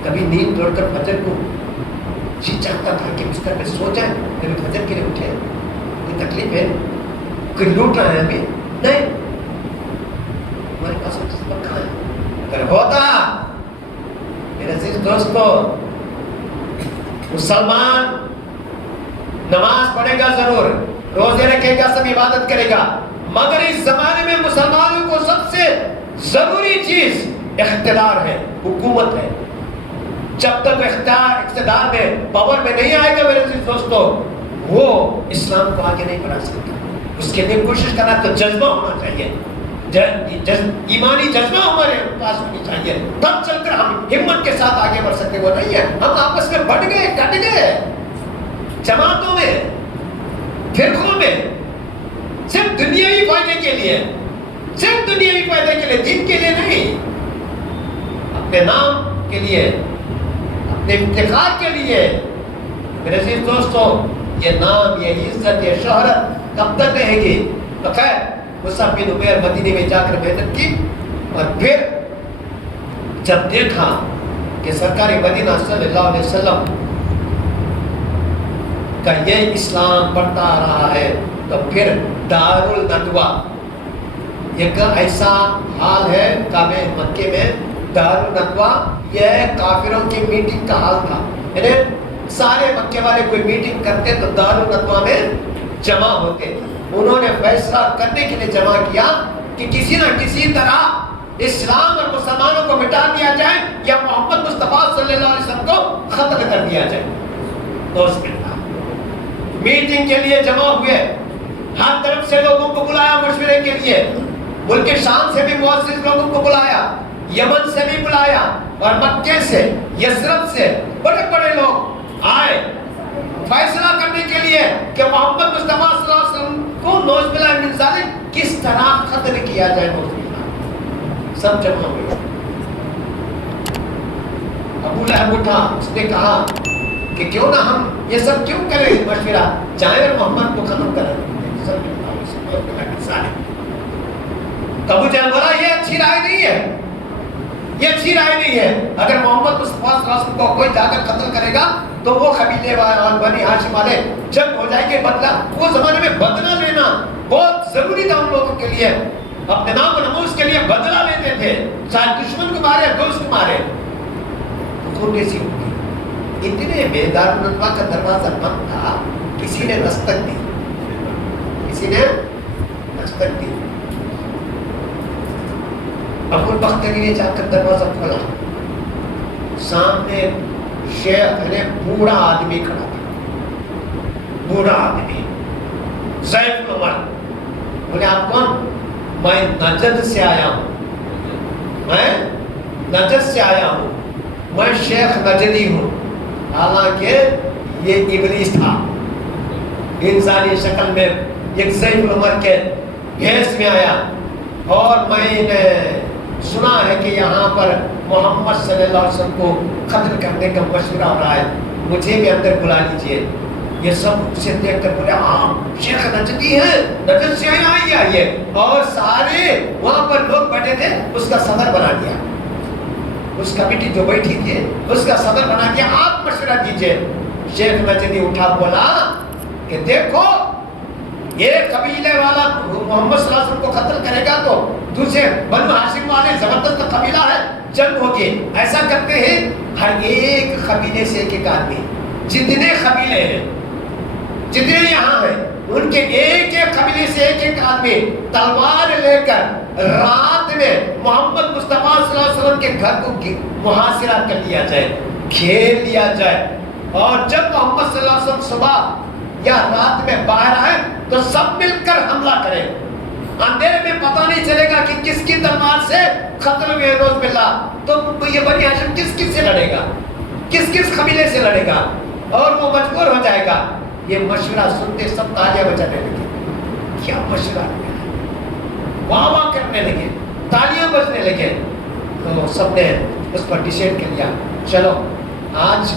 کبھی نیند توڑ کر فجر کو جی چاہتا تھا کہ بستر میں سو جائے, کبھی فجر کے لیے اٹھے. یہ تکلیف ہے, کوئی لوٹ رہا ہے ہمیں نہیں, ہمارے پاس کہاں ہے. اگر ہوتا میرے عزیز دوستو, مسلمان نماز پڑھے گا ضرور, روزے رکھے گا, سب عبادت کرے گا, مگر اس زمانے میں مسلمانوں کو سب سے ضروری چیز اقتدار ہے, حکومت ہے. جب تک اقتدار میں, پاور میں نہیں آئے گا میرے عزیز دوستو, وہ اسلام کو آگے نہیں بڑھا سکتا. اس کے لیے کوشش کرنا تو جذبہ ہونا چاہیے, ایمانی جذبہ ہمارے پاس ہونی چاہیے, تب چل کر ہم ہمت کے ساتھ آگے بڑھ سکتے. وہ نہیں ہے, ہم آپس میں بڑھ گئے, کٹ گئے, جماعتوں میں, فرقوں میں, صرف دنیاوی فائدے کے لیے, صرف دنیاوی فائدے کے لیے, دین کے لیے نہیں, اپنے نام کے لیے, اپنے افتخار کے لیے. میرے عزیز دوستو, یہ نام, یہ عزت, یہ شہرت کب تک رہے گی؟ تو خیر, مصعب بن عمیر مدینے میں جا کر محنت کی, اور پھر جب دیکھا کہ سرکار مدینہ صلی اللہ علیہ وسلم کا یہ اسلام بڑھتا آ رہا ہے, تو پھر دار الندوہ, ایک ایسا حال ہے کعبہ مکے میں, دار الندوہ یہ کافروں کی میٹنگ کا حال تھا. یعنی سارے مکے والے کوئی میٹنگ کرتے تو دار الندوہ میں جمع ہوتے. انہوں نے فیصلہ کرنے کے لیے جمع کیا کہ کسی نہ کسی طرح اسلام اور مسلمانوں کو مٹا دیا جائے, یا محمد مصطفیٰ صلی اللہ علیہ وسلم کو قتل کر دیا جائے. دوست میٹنگ کے لیے جمع ہوئے, ہر طرف سے لوگوں کو بلایا مشورے کے لیے. ملک شام سے بھی معزز لوگوں کو بلایا, یمن سے بھی بلایا, اور مکے سے, یثرب سے بڑے بڑے لوگ آئے فیصلہ کرنے کے لیے کہ محمد مصطفیٰ صلی اللہ علیہ وسلم کو نوز باللہ من ذالک کس طرح قتل کیا جائے. سب جمع ہوئے. ابو لہب اٹھا, اس نے کہا کہ کیوں نہ ہم یہ سب کیوں کریں مشورہ, جائیں اور محمد کو ختم کریں. ابو جہل بولا یہ اچھی رائے نہیں ہے, یہ اچھی رائے نہیں ہے. اگر محمد مصطفیٰ صلی اللہ علیہ وسلم کو کوئی جا کر قتل کرے گا تو وہ قبیلے والے, بنی ہاشم والے جنگ ہو جائے گی. بدلہ, وہ زمانے میں بدلہ لینا بہت ضروری تھا ان لوگوں کے لیے, اپنے نام و نموز کے لیے بدلہ لیتے تھے, چاہے دشمن کو مارے, دوست کو مارے. خون کیسی ہوگی. اتنے میں دار الندوہ کا دروازہ بند تھا, کسی نے دستک دی, کسی نے دستک دی. ابو البختری نے جا کر دروازہ کھولا. سامنے شیخ نے بوڑھا آدمی کھڑا تھا, بوڑھا آدمی, ضعیف عمر. بولے آپ کون؟ میں نجد سے آیا ہوں, میں نجد سے آیا ہوں, میں شیخ نجدی ہوں. حالانکہ یہ ابلیس تھا, انسانی شکل میں ایک ضعیف عمر کے بھیس میں آیا, اور میں نے سنا ہے کہ یہاں پر محمد صلی اللہ علیہ وسلم کو قتل کرنے کا مشورہ ہو رہا ہے, مجھے بھی اندر بلا لیجئے. یہ سب اسے دیکھ کر بولے آپ شیخ نجدی ہیں, نجد سے آئیے آئیے. اور سارے وہاں پر لوگ بیٹھے تھے, اس کا صدر بنا دیا, اس کمیٹی جو بیٹھی تھی اس کا صدر بنا دیا, آپ مشورہ دیجئے. شیخ نجدی اٹھا بولا کہ دیکھو ایک قبیلے والا محمد صلی اللہ علیہ وسلم کو قتل کرے گا تو دوسرے بنو ہاشم والے زبردست قبیلہ ہے، جنگ ہوگی. ایسا کرتے ہیں ہر ایک قبیلے سے ایک ایک آدمی، جتنے قبیلے ہیں جتنے یہاں ہیں ان کے ایک ایک قبیلے سے ایک ایک آدمی تلوار لے کر رات میں محمد مصطفیٰ صلی اللہ علیہ وسلم کے گھر کو محاصرہ کر لیا جائے، گھیر لیا جائے. اور جب محمد صلی اللہ علیہ وسلم صبح یا رات میں باہر آئے تو سب مل کر حملہ کریں. اندھیرے میں پتہ نہیں چلے گا کہ کس کی تلوار سے قتل ہوئے نوز باللہ. تو یہ بنی ہاشم کس کس سے لڑے گا، کس کس قبیلے سے لڑے گا، اور وہ مجبور ہو جائے گا. یہ مشورہ سنتے سب تالیاں بجانے لگے. کیا مشورہ ہے، واہ واہ کرنے لگے، تالیاں بجنے لگے. تو سب نے اس پر ڈیسائیڈ کر لیا چلو آج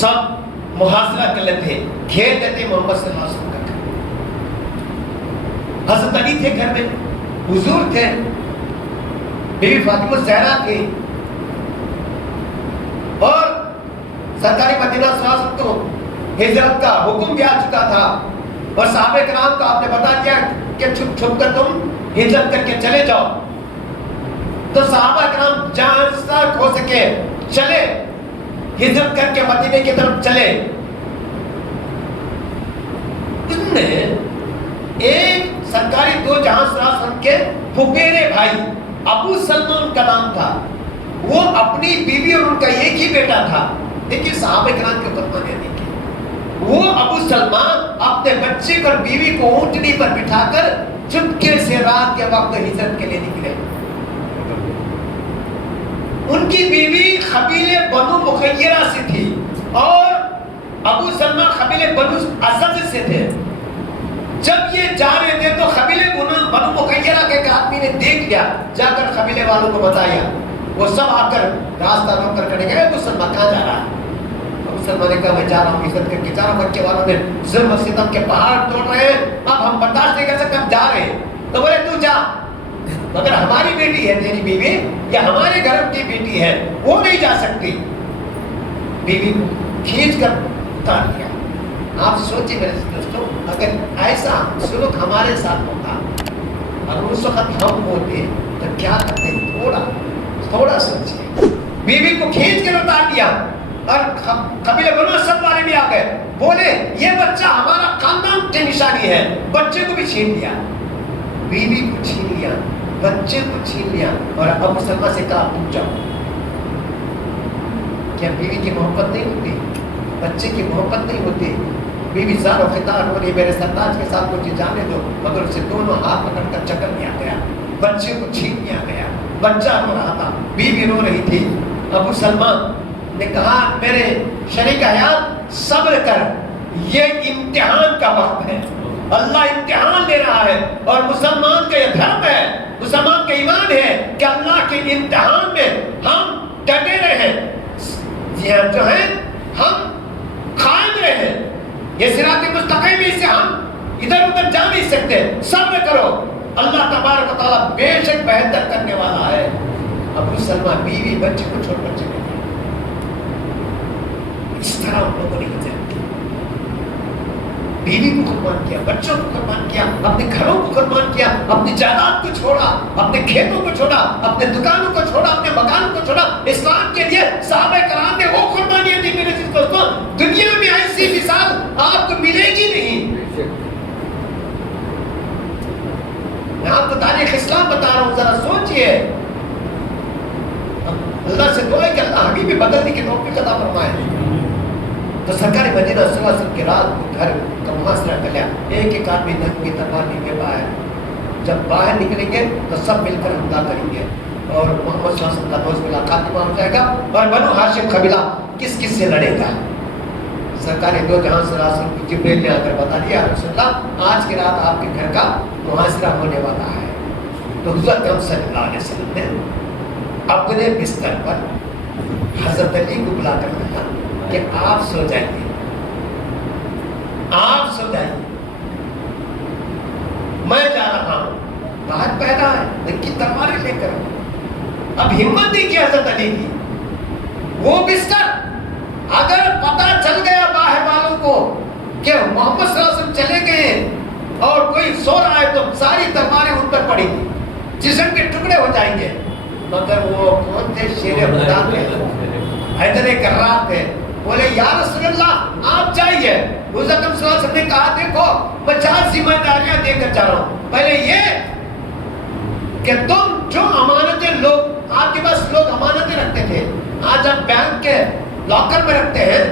سب محاصرہ کر لیتے ہیں، گھیر دیتے ہیں محمد صلی اللہ علیہ وسلم کا گھر. حضرت علی تھے گھر میں، حضور تھے، بیوی فاطمہ زہرا تھی، اور سرکاری مدینہ صلی اللہ علیہ وسلم کو ہجرت کا حکم بھی آ چکا تھا. اور صحابہ کرام کو آپ نے بتا دیا کہ چھپ چھپ کر تم ہجرت کر کے چلے جاؤ. تو صحابہ کرام جہاں تک ہو سکے چلے، ہجرت کر کے مدینے کی طرف چلے. ان نے ایک سرکاری دو جہاں صلی اللہ علیہ وسلم کے پھپھیرے بھائی ابو سلمہ ان کا نام تھا، وہ اپنی بیوی اور ان کا ایک ہی بیٹا تھا. دیکھیے صحابہ کرام کے قربانیاں دیکھیے. وہ ابو سلمہ اپنے بچے اور بیوی کو اونٹنی پر بٹھا کر چپکے سے رات کے وقت ہجرت کے لیے نکلے. ان کی بیوی قبیلے بنو مخیرہ سے تھی اور ابو سلمہ قبیلے بنو اسد سے تھے. جب یہ جا رہے تھے تو قبیلے بنو مخیرہ کے ایک آدمی نے دیکھ لیا، جا کر قبیلے والوں کو بتایا. وہ سب آ کر راستہ روک کر کھڑے گئے، ابو سلمہ کہاں جا رہا ہے؟ ابو سلمہ نے کہا میں جا رہا ہوں ہجرت کر کے جا رہا ہوں. مکے والوں نے ظلم و ستم کے پہاڑ توڑ رہے ہیں، اب ہم برداشت نہیں کر سکتے، ہم جا رہے ہیں. تو بولے تو جا، مگر ہماری بیٹی ہے تیری بیوی یا ہمارے گھر کی بیٹی ہے، وہ نہیں جا سکتی. بیوی کو کھینچ کر اتار دیا. آپ سوچیں میرے دوستوں، اگر ایسا سلوک ہمارے ساتھ ہوتا، اگر اس وقت ہم ہوتے تو کیا کرتے؟ تھوڑا سوچیے. بیوی کو کھینچ کر اتار دیا اور قبیلے بنو اسد والے بھی آ گئے، بولے یہ بچہ ہمارا خاندان کی نشانی ہے. بچے کو بھی چھین لیا، بیوی کو چھین لیا، بچے کو چھین لیا. اور ابو سلمہ سے کہا تم جاؤ. کیا بیوی کی محبت نہیں ہوتی؟ بچے کی محبت نہیں ہوتی؟ بیوی زار و خطار ہو رہی، میرے سرتاج کے ساتھ مجھے جانے دو، مگر اسے دونوں ہاتھ پکڑ کر چکر لیا گیا، بچے کو چھین لیا گیا. بچہ رو رہا تھا، بیوی رو رہی تھی. ابو سلمہ نے کہا میرے شریک حیات صبر کر، یہ امتحان کا وقت ہے، اللہ امتحان لے رہا ہے. اور مسلمان کا یہ دھرم ہے، مسلمان کا ایمان ہے کہ اللہ کے امتحان میں ہم ڈٹے رہے، جو ہے ہم قائم رہے. یہ صراط مستقیم ہے، اسے ہم ادھر ادھر جا نہیں سکتے. صبر کرو، اللہ تبارک و تعالیٰ بے شک بہتر کرنے والا ہے. ابو سلمہ بیوی بچے کو چھوڑ کر چلے گئے. اس طرح ہم لوگوں نے ہجرت کی، بیوی کو قربان کیا، بچوں کو قربان کیا، اپنے گھروں کو قربان کیا، اپنی جائیداد کو چھوڑا، اپنے کھیتوں کو چھوڑا، اپنے دکانوں کو چھوڑا، اپنے مکانوں کو چھوڑا. اسلام کے لیے صحابہ کرام نے وہ قربانیاں دی. میرے دوستوں، دنیا میں ایسی مثال آپ کو ملے گی نہیں. میں آپ کو تاریخ اسلام بتا رہا ہوں، ذرا سوچئے. اللہ سے دعا ہے کہ اللہ ہمیں بھی بدلنے کی توفیق عطا فرمائے. تو سرکار مدینہ صلی اللہ علیہ وسلم کے رات گھر کا محاصرہ کر لیا. ایک ایک آدمی ننگی تلوار لے کے باہر. جب باہر نکلیں گے تو سب مل کر حملہ کریں گے اور محمد صلی اللہ علیہ وسلم کا نوز باللہ خاتمہ ہو جائے گا. اور بنو ہاشم قبیلہ کس کس سے لڑے گا؟ سرکار دو جہاں صلی اللہ علیہ وسلم کی جبریل نے آ کر بتا دیا رسول اللہ آج کی رات آپ کے گھر کا محاصرہ ہونے والا ہے. تو حضرت اکرم صلی اللہ علیہ وسلم نے اپنے بستر پر حضرت علی کو بلا کر کہا کہ آپ سو جائیے، آپ سو جائیے، میں جا رہا ہوں. باہر پہنا ہے، ننگی تلواریں لے کر. اب ہمت نہیں کی حضرت علی کی. وہ بستر اگر پتہ چل گیا باہر والوں کو کہ محمد صلی اللہ علیہ وسلم چلے گئے اور کوئی سو رہا ہے تو ساری تلواریں ان پر پڑیں گی، جسم کے ٹکڑے ہو جائیں گے. مگر وہ کون تھے؟ شیر خدا تھے، حیدر کرار تھے. بولے یا رسول اللہ آپ جائیے. حضور اکرم صلی اللہ علیہ وسلم نے کہا دیکھو میں 4 ذمہ داریاں دے کر جا رہا ہوں. پہلے یہ کہ تم جو امانتیں لوگ آپ کے پاس لوگ امانتیں رکھتے تھے، آج آپ بینک کے لاکر میں رکھتے ہیں،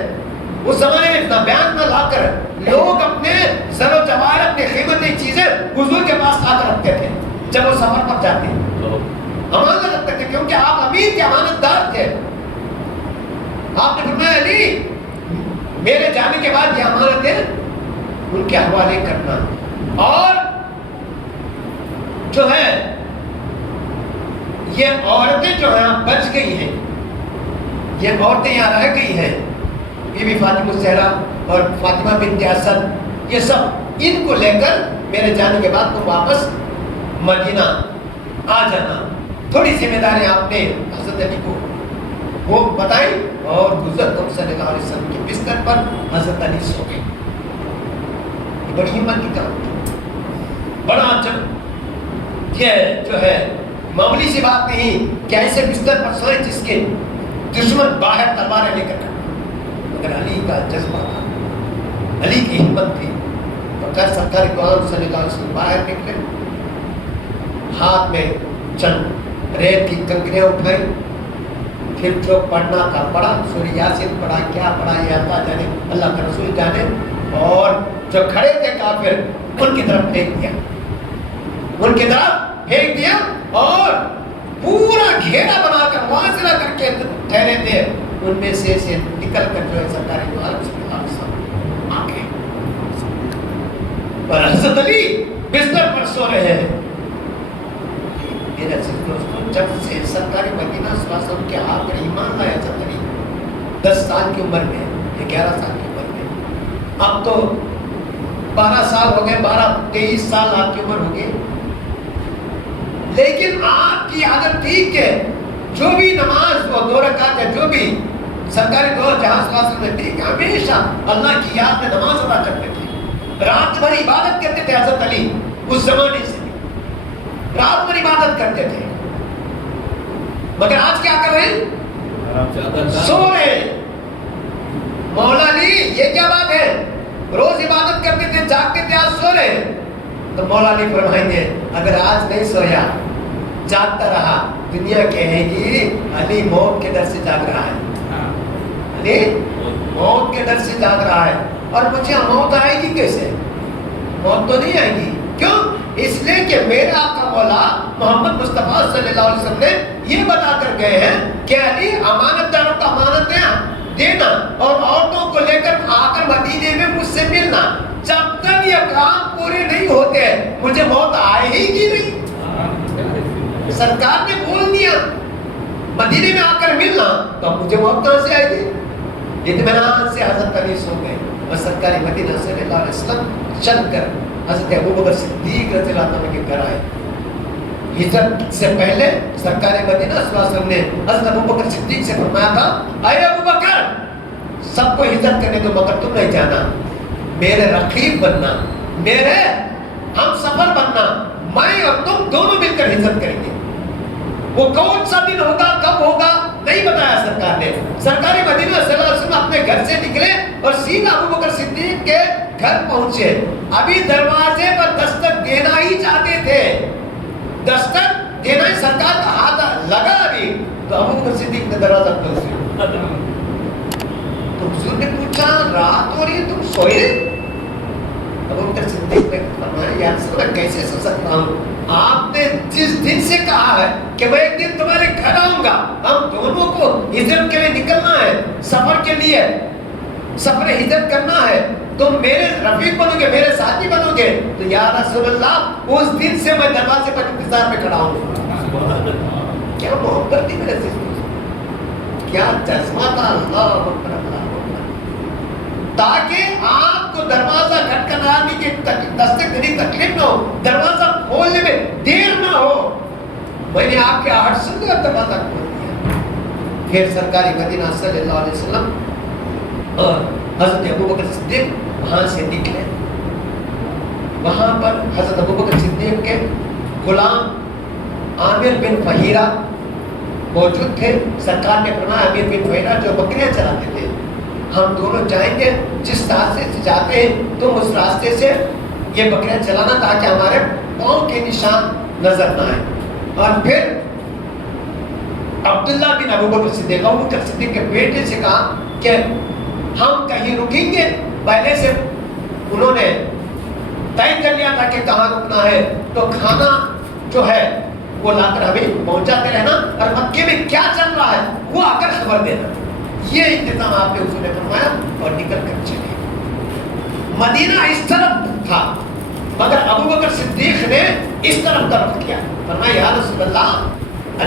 اس زمانے میں نہ بینک نہ لاکر، لوگ اپنے زر و جواہر اپنے قیمتی چیزیں حضور کے پاس لا کر رکھتے تھے جب وہ سفر پر جاتے امانت رکھتے تھے، کیونکہ آپ امیر کے امانت دار تھے. آپ نے فرمایا علی میرے جانے کے بعد یہ امانتیں ان کے حوالے کرنا. اور جو ہے یہ عورتیں جو ہیں بچ گئی ہیں، یہ عورتیں یہاں رہ گئی ہیں، بی بی فاطمہ الزہرا اور فاطمہ بنت اسد، یہ سب ان کو لے کر میرے جانے کے بعد تم واپس مدینہ آ جانا. تھوڑی ذمہ داری آپ نے حضرت علی کو وہ بتائی اور حضرت صلی اللہ علیہ وسلم کے بستر پر حضرت علی سو گئے. بڑی ہمت کی کام، بڑا عجب، یہ جو ہے معمولی سی بات نہیں کہ ایسے بستر پر سوئے جس کے دشمن باہر تلواریں لے کر، مگر علی کا جذبہ تھا، علی کی ہمت تھی. بغیر سرکار قوم صلی اللہ علیہ وسلم باہر نکلے، ہاتھ میں چند ریت کی کنکریاں اٹھائی، پھر جو پڑھنا تھا پڑھا، سورہ یاسین پڑھا، کیا پڑھا یہ اللہ جانے، اللہ کا رسول جانے. اور جو کھڑے تھے کافر ان کی طرف پھینک دیا، ان کی طرف پھینک دیا اور پورا گھیرا بنا کر محاصرہ کر کے ٹھہرے تھے. ان میں سے نکل کر جو ہے سرکار دو عالم صلی اللہ علیہ وسلم آ گئے اور حضرت علی بستر پر سو رہے ہیں. میرے عزیز دوستوں، جب سے سرکار مدینہ صلی اللہ علیہ وسلم کے ہاتھ پر ایمان لایا حضرت علی 10 سال کی عمر میں، 11 سال کی عمر میں، اب تو 12 سال ہو گئے، 23 سال آپ کی عمر ہو گئی. لیکن آپ کی عادت تھی کہ جو بھی نماز وہ 2 رکعت ہے، جو بھی سرکاری دور جہاں صلی اللہ علیہ وسلم تھی کہ ہمیشہ اللہ کی یاد میں نماز ادا کرتے تھے، رات بھر عبادت کرتے تھے. حضرت علی اس زمانے سے رات بھر عبادت کرتے تھے. مگر آج کیا کر رہے ہیں؟ سو رہے ہیں. مولا علی یہ کیا بات ہے؟ روز عبادت کرتے تھے، جاگتے تھے، آج سو رہے ہیں. تو مولا علی فرمائیں گے اگر آج نہیں سویا، جاگتا رہا، دنیا کہے گی علی موت کے ڈر سے جاگ رہا ہے، علی موت کے ڈر سے جاگ رہا ہے. اور مجھے موت آئے گی کیسے؟ موت تو نہیں آئے گی. کیوں؟ اس لیے کہ میرا آقا مولا محمد مصطفیٰ صلی اللہ علیہ وسلم نے یہ بتا کر گئے ہیں کہ علی امانت داروں کا امانت دینا اور عورتوں کو لے کر آ کر مدینے میں مجھ سے ملنا. جب تک یہ کام پورے نہیں ہوتے مجھے موت آئے ہی کی نہیں. سرکار نے بول دیا مدینے میں آ کر ملنا تو مجھے موت کہاں سے آئے گی؟ اطمینان سے حضرت علی سو گئے اور سرکار مدینہ صلی اللہ علیہ وسلم چل کر حضرت ابوبکر صدیق رضی اللہ عنہ کے گھر آئے. ہجرت سے پہلے سرکار مدینہ صلی اللہ علیہ وسلم نے حضرت ابوبکر صدیق سے فرمایا تھا اے ابوبکر سب کو ہجرت کرنے دو مگر تم نہیں جانا، میرے رقیب بننا، میرے ہم سفر بننا، میں اور تم دونوں مل کر ہجرت کریں گے. وہ کون سا دن ہوگا، کب ہوگا نہیں بتایا سرکار نے. سرکار مدینہ صلی اللہ علیہ وسلم اپنے گھر سے نکلے اور سیدھا ابوبکر صدیق کے گھر پہنچے. ابھی دروازے پر دستک دینا ہی چاہتے تھے، دستک دینا ہی، سرکار کا ہاتھ لگا ابھی تو ابوبکر صدیق نے دروازہ کھول دیا. تو حضور نے پوچھا رات ہو رہی ہے تم سوئے؟ ابوبکر صدیق نے فرمایا یا رسول اللہ کیسے سو سکتا ہوں، آپ نے جس دن سے کہا ہے کہ میں ایک دن تمہارے گھر آؤں گا، ہم دونوں کو ہجرت کے لیے نکلنا ہے، سفر کے لیے سفر ہجرت کرنا ہے، تم میرے رفیق بنو گے، میرے ساتھی بنو گے، تو یا رسول اللہ اس دن سے میں دروازے پر انتظار میں کھڑا ہوں. کیا محبت تھی میرے سے، کیا جذبہ تھا. اللہ اکبر اللہ اکبر. تاکہ آپ کو دروازہ کھٹکھٹانے کی دستک دینے کی تکلیف نہ ہو، دروازہ کھولنے میں دیر نہ ہو. میں نے آپ کے آہٹ سن کر دروازہ کھول دیا. پھر سرکاری مدینہ صلی اللہ علیہ وسلم اور حضرت ابوبکر صدیق وہاں سے نکلے. وہاں پر حضرت ابوبکر صدیق کے غلام عامر بن فہیرہ موجود تھے. سرکار نے فرمایا عامر بن فہیرہ جو بکریاں چلاتے تھے, ہم دونوں جائیں گے, جس راستے سے جاتے ہیں تم اس راستے سے یہ بکریاں چلانا تاکہ ہمارے پاؤں کے نشان نظر نہ آئے. اور پھر عبداللہ بن ابوبکر صدیق کے بیٹے سے کہا کہ ہم کہیں رکیں گے. پہلے سے انہوں نے طے کر لیا تھا کہ کہاں رکنا ہے, تو کھانا جو ہے وہ لا کر ہمیں پہنچاتے رہنا, اور مکے میں کیا چل رہا ہے وہ آ کر خبر دینا. یہ انتظام آپ نے حضور نے فرمایا اور نکل کر چلے. مدینہ اس طرف تھا مگر ابوبکر صدیق نے اس طرف طرف کیا. فرمایا یا رسول اللہ,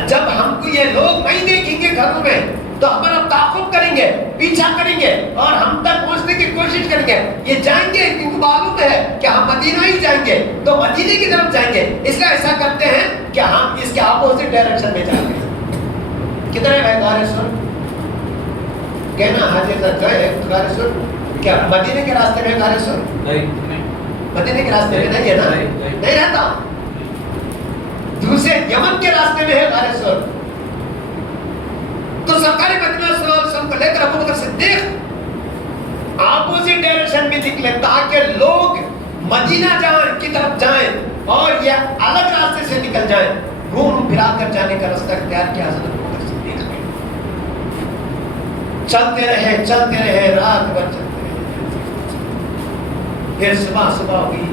جب ہم کو یہ لوگ نہیں دیکھیں گے گھروں میں تو ہمارا تعاقب کریں گے, پیچھا کریں گے اور ہم تک پہنچنے کی کوشش کریں گے. یہ جائیں گے کیونکہ معلوم ہے کہ ہم مدینہ ہی جائیں گے تو مدینے کی طرف جائیں گے, اس لیے ایسا کرتے ہیں کہ ہم اس کے اپوزٹ ڈائریکشن میں جائیں گے. کدھر ہے غار سر کہنا حاضر گئے غار سر, کیا مدینے کے راستے میں غار سر؟ مدینے کے راستے میں نہیں ہے نا, نہیں رہتا. دوسرے یمن کے راستے میں ہے غار سر. تو سرکار مدینہ صلی اللہ علیہ وسلم کو لے کر ابوبکر صدیق اپوزٹ ڈائریکشن میں نکلے تاکہ لوگ مدینہ جائیں کی طرف جائیں اور یہ الگ راستے سے نکل جائیں. گھوم پھرا کر جانے کا راستہ اختیار کیا حضرت ابوبکر صدیق نے. چلتے رہے رات بھر چلتے رہے. پھر صبح ہوئی,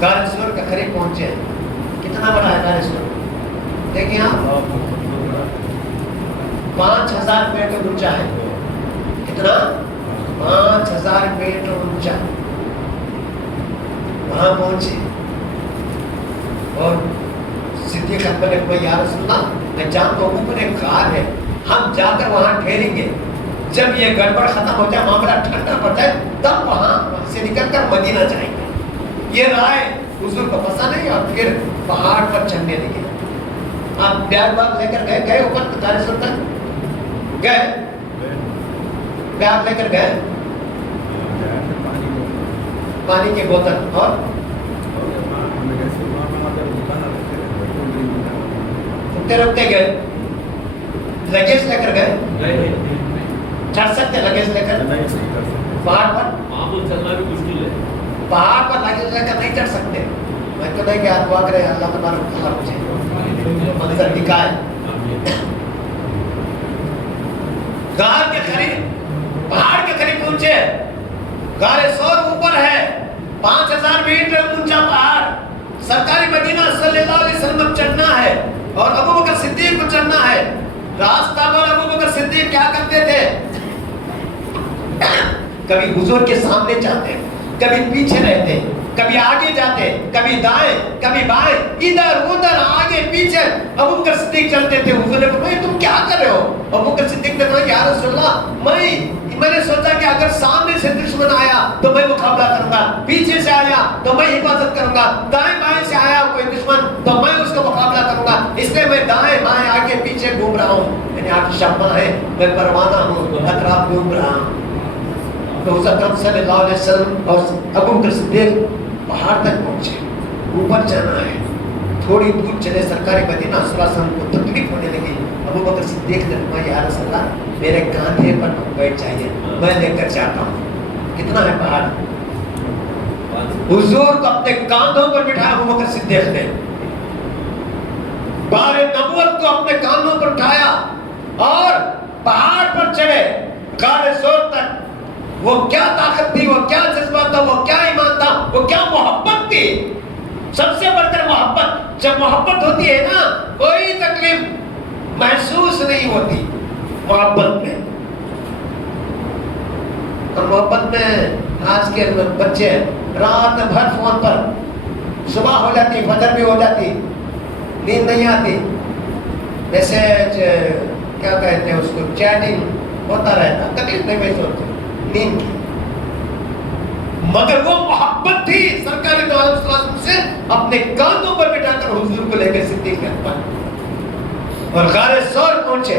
غار سور کے قریب پہنچے. کتنا بڑا ہے غار سور دیکھیں آپ, 5000 میٹر اونچا ہے. کتنا؟ 5000 میٹر اونچا. وہاں پہنچے اور صدیق اکبر نے کہا یا رسول اللہ, میں جانتا ہوں اوپر ایک غار ہے, ہم جا کر وہاں ٹھہریں گے. جب یہ گڑبڑ ختم ہو جائے, معاملہ ٹھنڈا پڑ جائے, تب وہاں سے نکل کر مدینہ جائیں گے. یہ رائے حضور کو پسند نہیں, اور پھر پہاڑ پر چڑھنے لگے. آپ بیگ باگ لے کر گئے اوپر غار سور تک گئے, بیگ لے کر گئے, پانی کی بوتل اور رکھتے گئے. لگیج لے کر گئے, چڑھ سکتے لگیج لے کر پہاڑ پر؟ پہاڑ پر لگیج لے کر نہیں چڑھ سکتے. میں تو نہیں کہ دعا کرے اللہ تبارک و تعالیٰ مجھے منظر دکھائے. غار کے قریب, پہاڑ کے قریب پہنچے. غار سور اوپر ہے, 5000 میٹر اونچا پہاڑ. سرکاری مدینہ صلی اللہ علیہ وسلم چڑھنا ہے اور ابوبکر صدیق کو چڑھنا ہے. راستہ پر ابوبکر صدیق کیا کرتے تھے, کبھی حضور کے سامنے جاتے, کبھی پیچھے رہتے, کبھی آگے جاتے, کبھی دائیں کبھی بائیں, ادھر ادھر آگے پیچھے ابوبکر صدیق چلتے تھے. حضور نے فرمایا تم کیا کر رہے ہو؟ ابوبکر صدیق نے کہا یا رسول اللہ, میں نے سوچا کہ اگر سامنے سے دشمن آیا تو میں مقابلہ کروں گا, پیچھے سے آیا تو میں حفاظت کروں گا, دائیں بائیں سے آیا کوئی دشمن تو میں اس کو مقابلہ کروں گا, اس لیے میں دائیں بائیں آگے پیچھے گھوم رہا ہوں. یعنی آپ شمع ہے, میں پروانہ ہوں, اطراف گھوم رہا ہوں. تو حضرت اکرم صلی اللہ علیہ وسلم اور ابوبکر صدیق پہاڑ تک پہنچے. اوپر جانا ہے, تھوڑی دور چلے, سرکار مدینہ صلی اللہ علیہ وسلم کو تکلیف ہونے لگی. ابوبکر صدیق نے فرمایا یا رسول اللہ, میرے کاندھے پر بیٹھ جائیے, میں لے کر جاتا ہوں. کتنا ہے پہاڑ؟ حضور کو اپنے کاندھوں پر بٹھایا ابوبکر صدیق نے, بار نبوت کو اپنے کاندھوں پر اٹھایا اور پہاڑ پر چڑھے غار سور تک. وہ کیا طاقت تھی, وہ کیا جذبہ تھا, وہ کیا ایمان تھا, وہ کیا محبت تھی. سب سے بڑھ کر محبت. جب محبت ہوتی ہے نا, کوئی تکلیف محسوس نہیں ہوتی محبت میں. اور محبت میں آج کے بچے رات بھر فون پر, صبح ہو جاتی, فجر بھی ہو جاتی, نیند نہیں آتی, میسج کیا کہتے ہیں اس کو, چیٹنگ ہوتا رہتا, تکلیف نہیں محسوس ہوتی نیند کی. مگر وہ محبت تھی سرکار دو عالم صلی اللہ علیہ وسلم سے, اپنے کاندھوں پر بٹھا کر حضور کو لے کے صدیق اکبر اور غار سور پہنچے.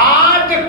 8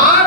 8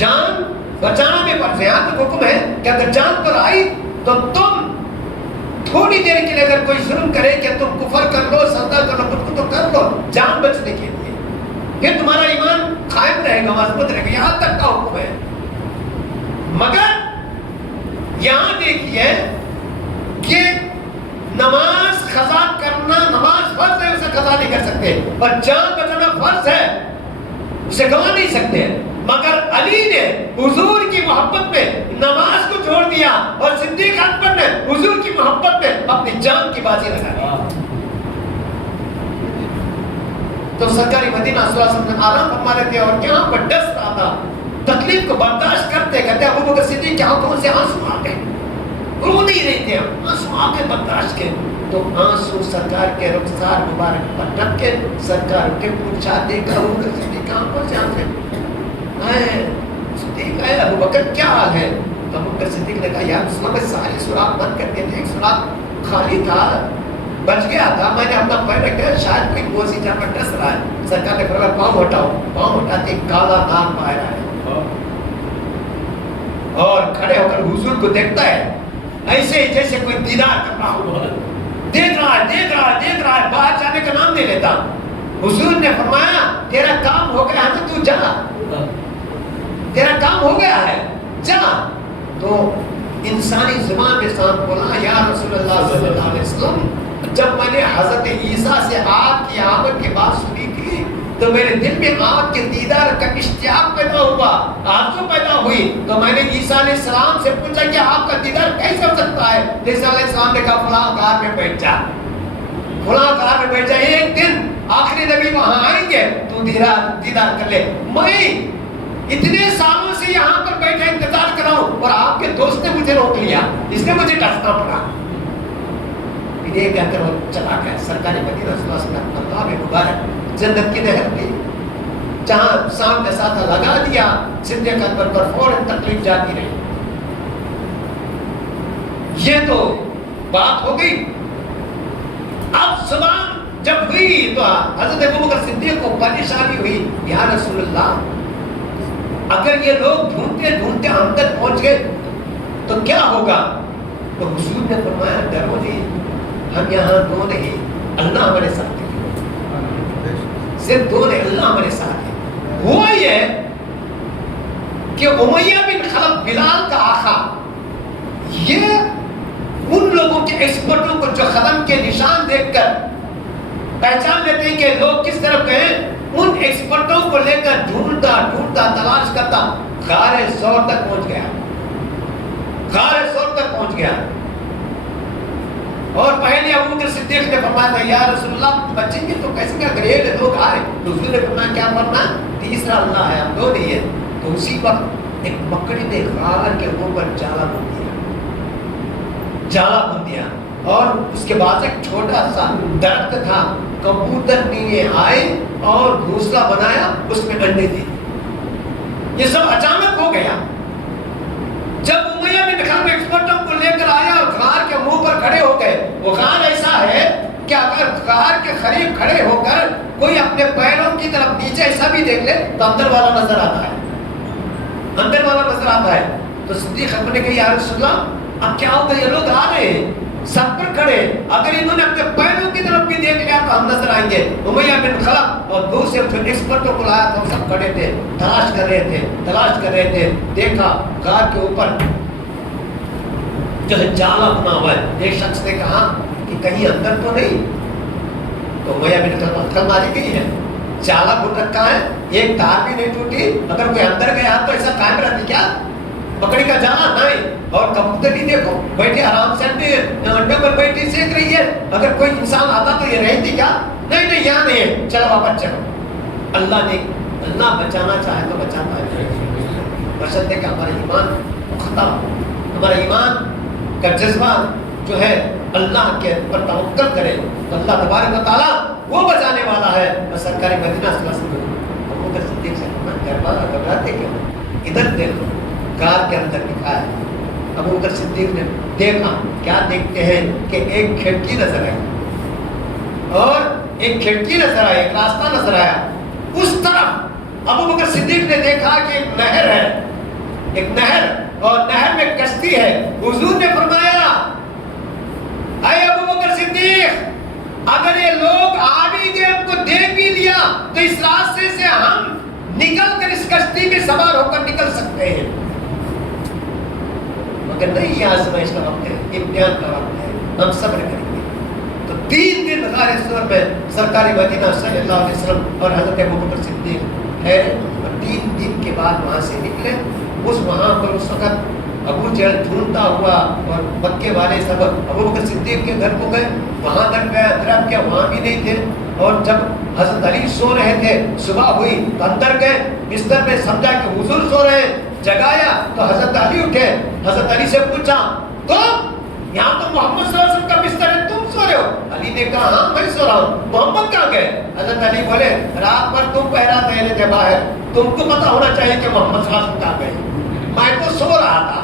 جان بچانا بھی فرض ہے. یہاں تک حکم ہے کہ اگر جان پر آئی تو تم تھوڑی دیر کے لیے اگر کوئی ظلم کرے کہ تم کفر کر لو, سجدہ کر لو, خود کو تو کر لو جان بچنے کے لیے, پھر تمہارا ایمان قائم رہے گا, مضبوط رہے گا. یہاں تک کا حکم ہے. مگر یہاں دیکھیے کہ نماز قضا کرنا, نماز فرض ہے, اسے قضا نہیں کر سکتے, اور جان بچانا فرض ہے, اسے گنوا نہیں سکتے. مگر علی نے حضور کی محبت میں نماز کو چھوڑ دیا, اور صدیق اکبر نے حضور کی محبت میں اپنی جان کی بازی لگا دی. تو سرکار مدینہ صلی اللہ علیہ وسلم آرام فرما رہے تھے, اور یہاں پر ڈس رہا تھا, تکلیف کو برداشت کرتے کرتے ابو بکر صدیق کے آنکھوں سے آنسو آ گئے, رو نہیں رہے تھے, آنسو آ کے برداشت کے. تو آنسو سرکار کے رخسار مبارک پر ڈب کے سرکار کے پوچھا, دیکھا ابو بکر صدیق کے آنکھوں سے آنسو صدیق ہے, ابو بکر کیا حال ہے؟ تو ابو بکر صدیق نے کہا یا رسول اللہ, میں سارے سوراخ بند کر کے تھے, ایک سوراخ خالی تھا, بچ گیا تھا, میں نے اپنا پیر رکھا, شاید کوئی موسی جہاں پر ڈس رہا ہے. سرکار نے فرمایا پاؤں ہٹاؤ. پاؤں ہٹاتے کالا داغ باہر آیا, اور کھڑے ہو کر حضور کو دیکھتا ہے ایسے جیسے کوئی دیدار کر رہا ہو, دیکھ رہا ہے, دیکھ رہا ہے, دیکھ رہا ہے, باہر جانے کا نام نہیں لیتا. حضور نے فرمایا تیرا کام ہو گیا ہے, تو جا, تیرا کام ہو گیا ہے, جا. تو انسانی زبان میں ساتھ بولا یا رسول اللہ صلی اللہ علیہ وسلم, جب میں نے حضرت عیسیٰ سے آپ کی آمد کی بات سنی تھی تو میرے دل میں آپ کے دیدار کا اشتیاق پیدا ہوا, آرزو پیدا ہوئی. تو میں نے عیسیٰ علیہ السلام سے پوچھا کہ آپ کا دیدار کیسے ہو سکتا ہے؟ عیسیٰ علیہ السلام نے کہا فلاں کار میں بیٹھ جا, فلاں کار میں بیٹھ جا, ایک دن آخری نبی وہاں آئیں گے تو دیدار کر لے. میں اتنے سالوں سے یہاں پر بیٹھا انتظار کر رہا ہوں, اور آپ کے دوست نے مجھے روک لیا, اس نے مجھے ڈسنا پڑا. یہ کہہ کر وہ چلا گیا. سرکار مدینہ صلی اللہ علیہ وسلم اپنا باب مبارک جنت کی نہر پہ جہاں سامنے ساتھ لگا دیا, صدیق اکبر پر فوراً تکلیف جاتی رہی. یہ تو بات ہو گئی. اب زبان جب ہوئی تو حضرت ابوبکر صدیق کو پریشانی ہوئی, یا رسول اللہ اگر یہ لوگ ڈھونڈتے ڈھونڈتے ہم تک پہنچ گئے تو کیا ہوگا؟ تو حضور نے فرمایا ڈرو نہیں, ہم یہاں دو نہیں, اللہ ہمارے ساتھ ہے, صرف دو نہیں, اللہ ہمارے ساتھ ہے. ہوا یہ کہ امیہ بن خلف بلال کا آقا, یہ ان لوگوں کے ایکسپرٹوں کو جو قدم کے نشان دیکھ کر پہچان لیتے ہیں کہ لوگ کس طرف گئے, ان ایکسپرٹوں کو لے کر ڈھونڈتا ڈھونڈتا تلاش کرتا غار ثور تک پہنچ گیا, غار ثور تک پہنچ گیا. اور پہلے ابو بکر صدیق نے فرمایا تھا یا رسول اللہ بچیں گے تو کیسے کیا کرے, لوگ آ رہے. حضور نے فرمایا کیا فرمایا, تیسرا اللہ ہے, ہم دو نہیں ہے. تو اسی وقت ایک مکڑی نے غار کے اوپر جالا بن دیا, جالا بن دیا, اور اس کے بعد ایک چھوٹا سا درخت تھا, کبوتر نیچے آئے اور گھونسلہ بنایا, اس میں انڈے دی. یہ سب اچانک ہو گیا. جب امیہ بن خلف ایکسپرٹوں کو لے کر آیا اور غار کے منہ پر کھڑے ہو گئے, وہ غار ایسا ہے کہ اگر غار کے قریب کھڑے ہو کر کوئی اپنے پیروں کی طرف نیچے ایسا بھی دیکھ لے تو اندر والا نظر آتا ہے, اندر والا نظر آتا ہے. تو صدیق اکبر نے کہا یا رسول اللہ اب کیا ہوگا, یہ لوگ آ رہے ہیں سب پر کھڑے, اگر انہوں نے اپنے پیروں کی طرف بھی دیکھ لیا تو ہم نظر آئیں گے. امیہ بن خلف اور دوسرے جو ایکسپرٹوں کو لایا تھا وہ سب کھڑے تھے, تلاش کر رہے تھے, تلاش کر رہے تھے. دیکھا غار کے اوپر جو ہے جالا بنا ہوا ہے. ایک شخص نے کہا کہ کہیں اندر تو نہیں, تو امیہ بن خلف پتھر ماری گئی ہے, جالا بن رکھا ہے, ایک تار بھی نہیں ٹوٹی, اگر کوئی اندر گیا تو ایسا قائم رہتی کیا مکڑی کا جالا نہیں. اور کبوتر بھی دیکھو بیٹھے آرام سے انڈے پر بیٹھی سیکھ رہی ہے, اگر کوئی انسان آتا تو یہ رہتی کیا, نہیں نہیں یہاں نہیں ہے, چلو واپس چلو. اللہ نے اللہ بچانا چاہے تو بچاتا ہے, بشرطے کہ ہمارا ایمان پختہ ہو, ہمارا ایمان کا جذبہ جو ہے اللہ کے پر توکل کرے تو اللہ تبارک و تعالیٰ وہ بچانے والا ہے. اور سرکار مدینہ صلی اللہ علیہ وسلم ابو بکر صدیق سے گھبراتے کیوں, ادھر دیکھو غار کے اندر لکھا ہے. ابو بکر صدیق نے دیکھا, کیا دیکھتے ہیں کہ ایک کھڑکی نظر آئی, اور ایک کھڑکی نظر آئی, ایک راستہ نظر آیا. اس طرف ابو بکر صدیق نے دیکھا کہ ایک نہر ہے, ایک نہر اور نہر میں کشتی ہے. حضور نے فرمایا اے ابو بکر صدیق اگر یہ لوگ آ بھی گئے ہم کو دیکھ بھی لیا تو اس راستے سے ہم نکل کر اس کشتی میں سوار ہو کر نکل سکتے ہیں, مگر نہیں یہ آزمائش کا وقت ہے, امتحان کا وقت ہے, ہم صبر کریں گے. تو 3 دن غار ثور میں سرکار مدینہ صلی اللہ علیہ وسلم اور حضرت ابو بکر صدیق ہے, اور 3 دن کے بعد وہاں سے نکلے. وہاں پر اس وقت ابو جہل ڈھونڈتا ہوا اور مکے والے سب ابو بکر صدیق کے گھر کو گئے, وہاں تک گئے, طرف کیا وہاں بھی نہیں تھے. اور جب حضرت علی سو رہے تھے, صبح ہوئی تو اندر گئے, بستر میں سمجھا کہ حضور سو رہے ہیں, جگایا تو حضرت علی اٹھے. حضرت علی سے پوچھا تم یہاں تو محمد صلی اللہ علیہ وسلم کا بستر ہے, تم سو رہے ہو؟ علی نے کہا ہاں میں سو رہا ہوں. محمد کہاں گئے؟ حضرت علی بولے رات بھر تم پہرا دے رہے تھے باہر, تم کو پتا ہونا چاہیے کہ محمد صلی اللہ علیہ وسلم کہاں گئے. میں تو سو رہا تھا,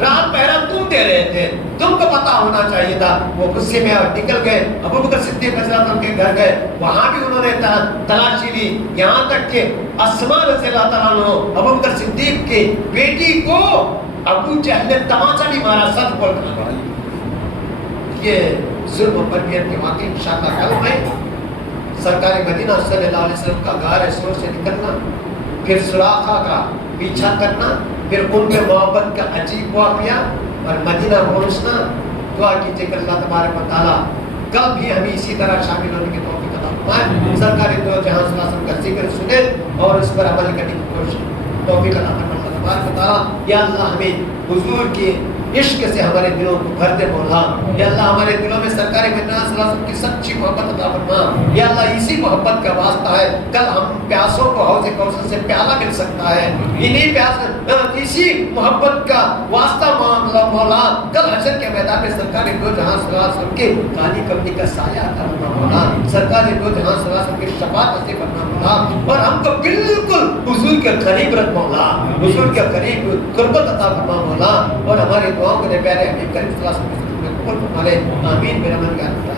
رات پہرا تم دے رہے تھے, تم کو پتا ہونا چاہیے تھا. وہ غصے میں نکل گئے, ابو بکر صدیق رضی اللہ عنہ کے گھر گئے, وہاں بھی انہوں نے تلاشی لی, یہاں تک کہ اسماء رضی اللہ تعالیٰ عنہ ابو بکر صدیق کی بیٹی کو ابو جہل نے تماچا بھی مارا, سچ بول کر. یہ ظلم و بربریت کے واقعی شاہ کا کلم ہے. سرکار مدینہ صلی اللہ علیہ وسلم کا غار ثور سے نکلنا, پھر سراخا کا پیچھا کرنا, پھر ان کے محبت کا عجیب واقعہ اور مدینہ پہنچنا. دعا کیجیے کہ اللہ تبارک و تعالیٰ کل بھی ہمیں اسی طرح شامل ہونے کی توفیق عطا فرمائے. سرکار دو جہاں صلی اللہ علیہ وسلم کا ذکر سنے اور اس پر عمل کرنے کی کوشش توفیق عطا فرمائے. اللہ تبارک و تعالیٰ یا اللہ ہمیں حضور کی عشق سے ہمارے دلوں کو بھر دے مولا. یا اللہ ہمارے دلوں میں سرکار مدینہ صلی اللہ علیہ وسلم کی سچی محبت عطا فرما. یا اللہ اسی محبت کا واسطہ ہے کل ہم پیاسوں کو حوض کوثر سے پیالہ مل سکتا ہے. انہی پیاس اسی محبت کا واسطہ مولا کل حشر کے میدان میں سرکار دو جہاں صلی اللہ علیہ وسلم کی کالی کملی کا سایہ عطا فرما مولا. سرکار دو جہاں صلی اللہ علیہ وسلم کی شفاعت نصیب فرما مولا, اور ہم کو بالکل حضور کے قریب رکھ مولا, حضور کے قریب قربت عطا فرما مولا, اور ہماری دعاؤں کو دے پیارے حبیب کریم صلی اللہ علیہ وسلم قبول فرما لے. آمین برحمتک.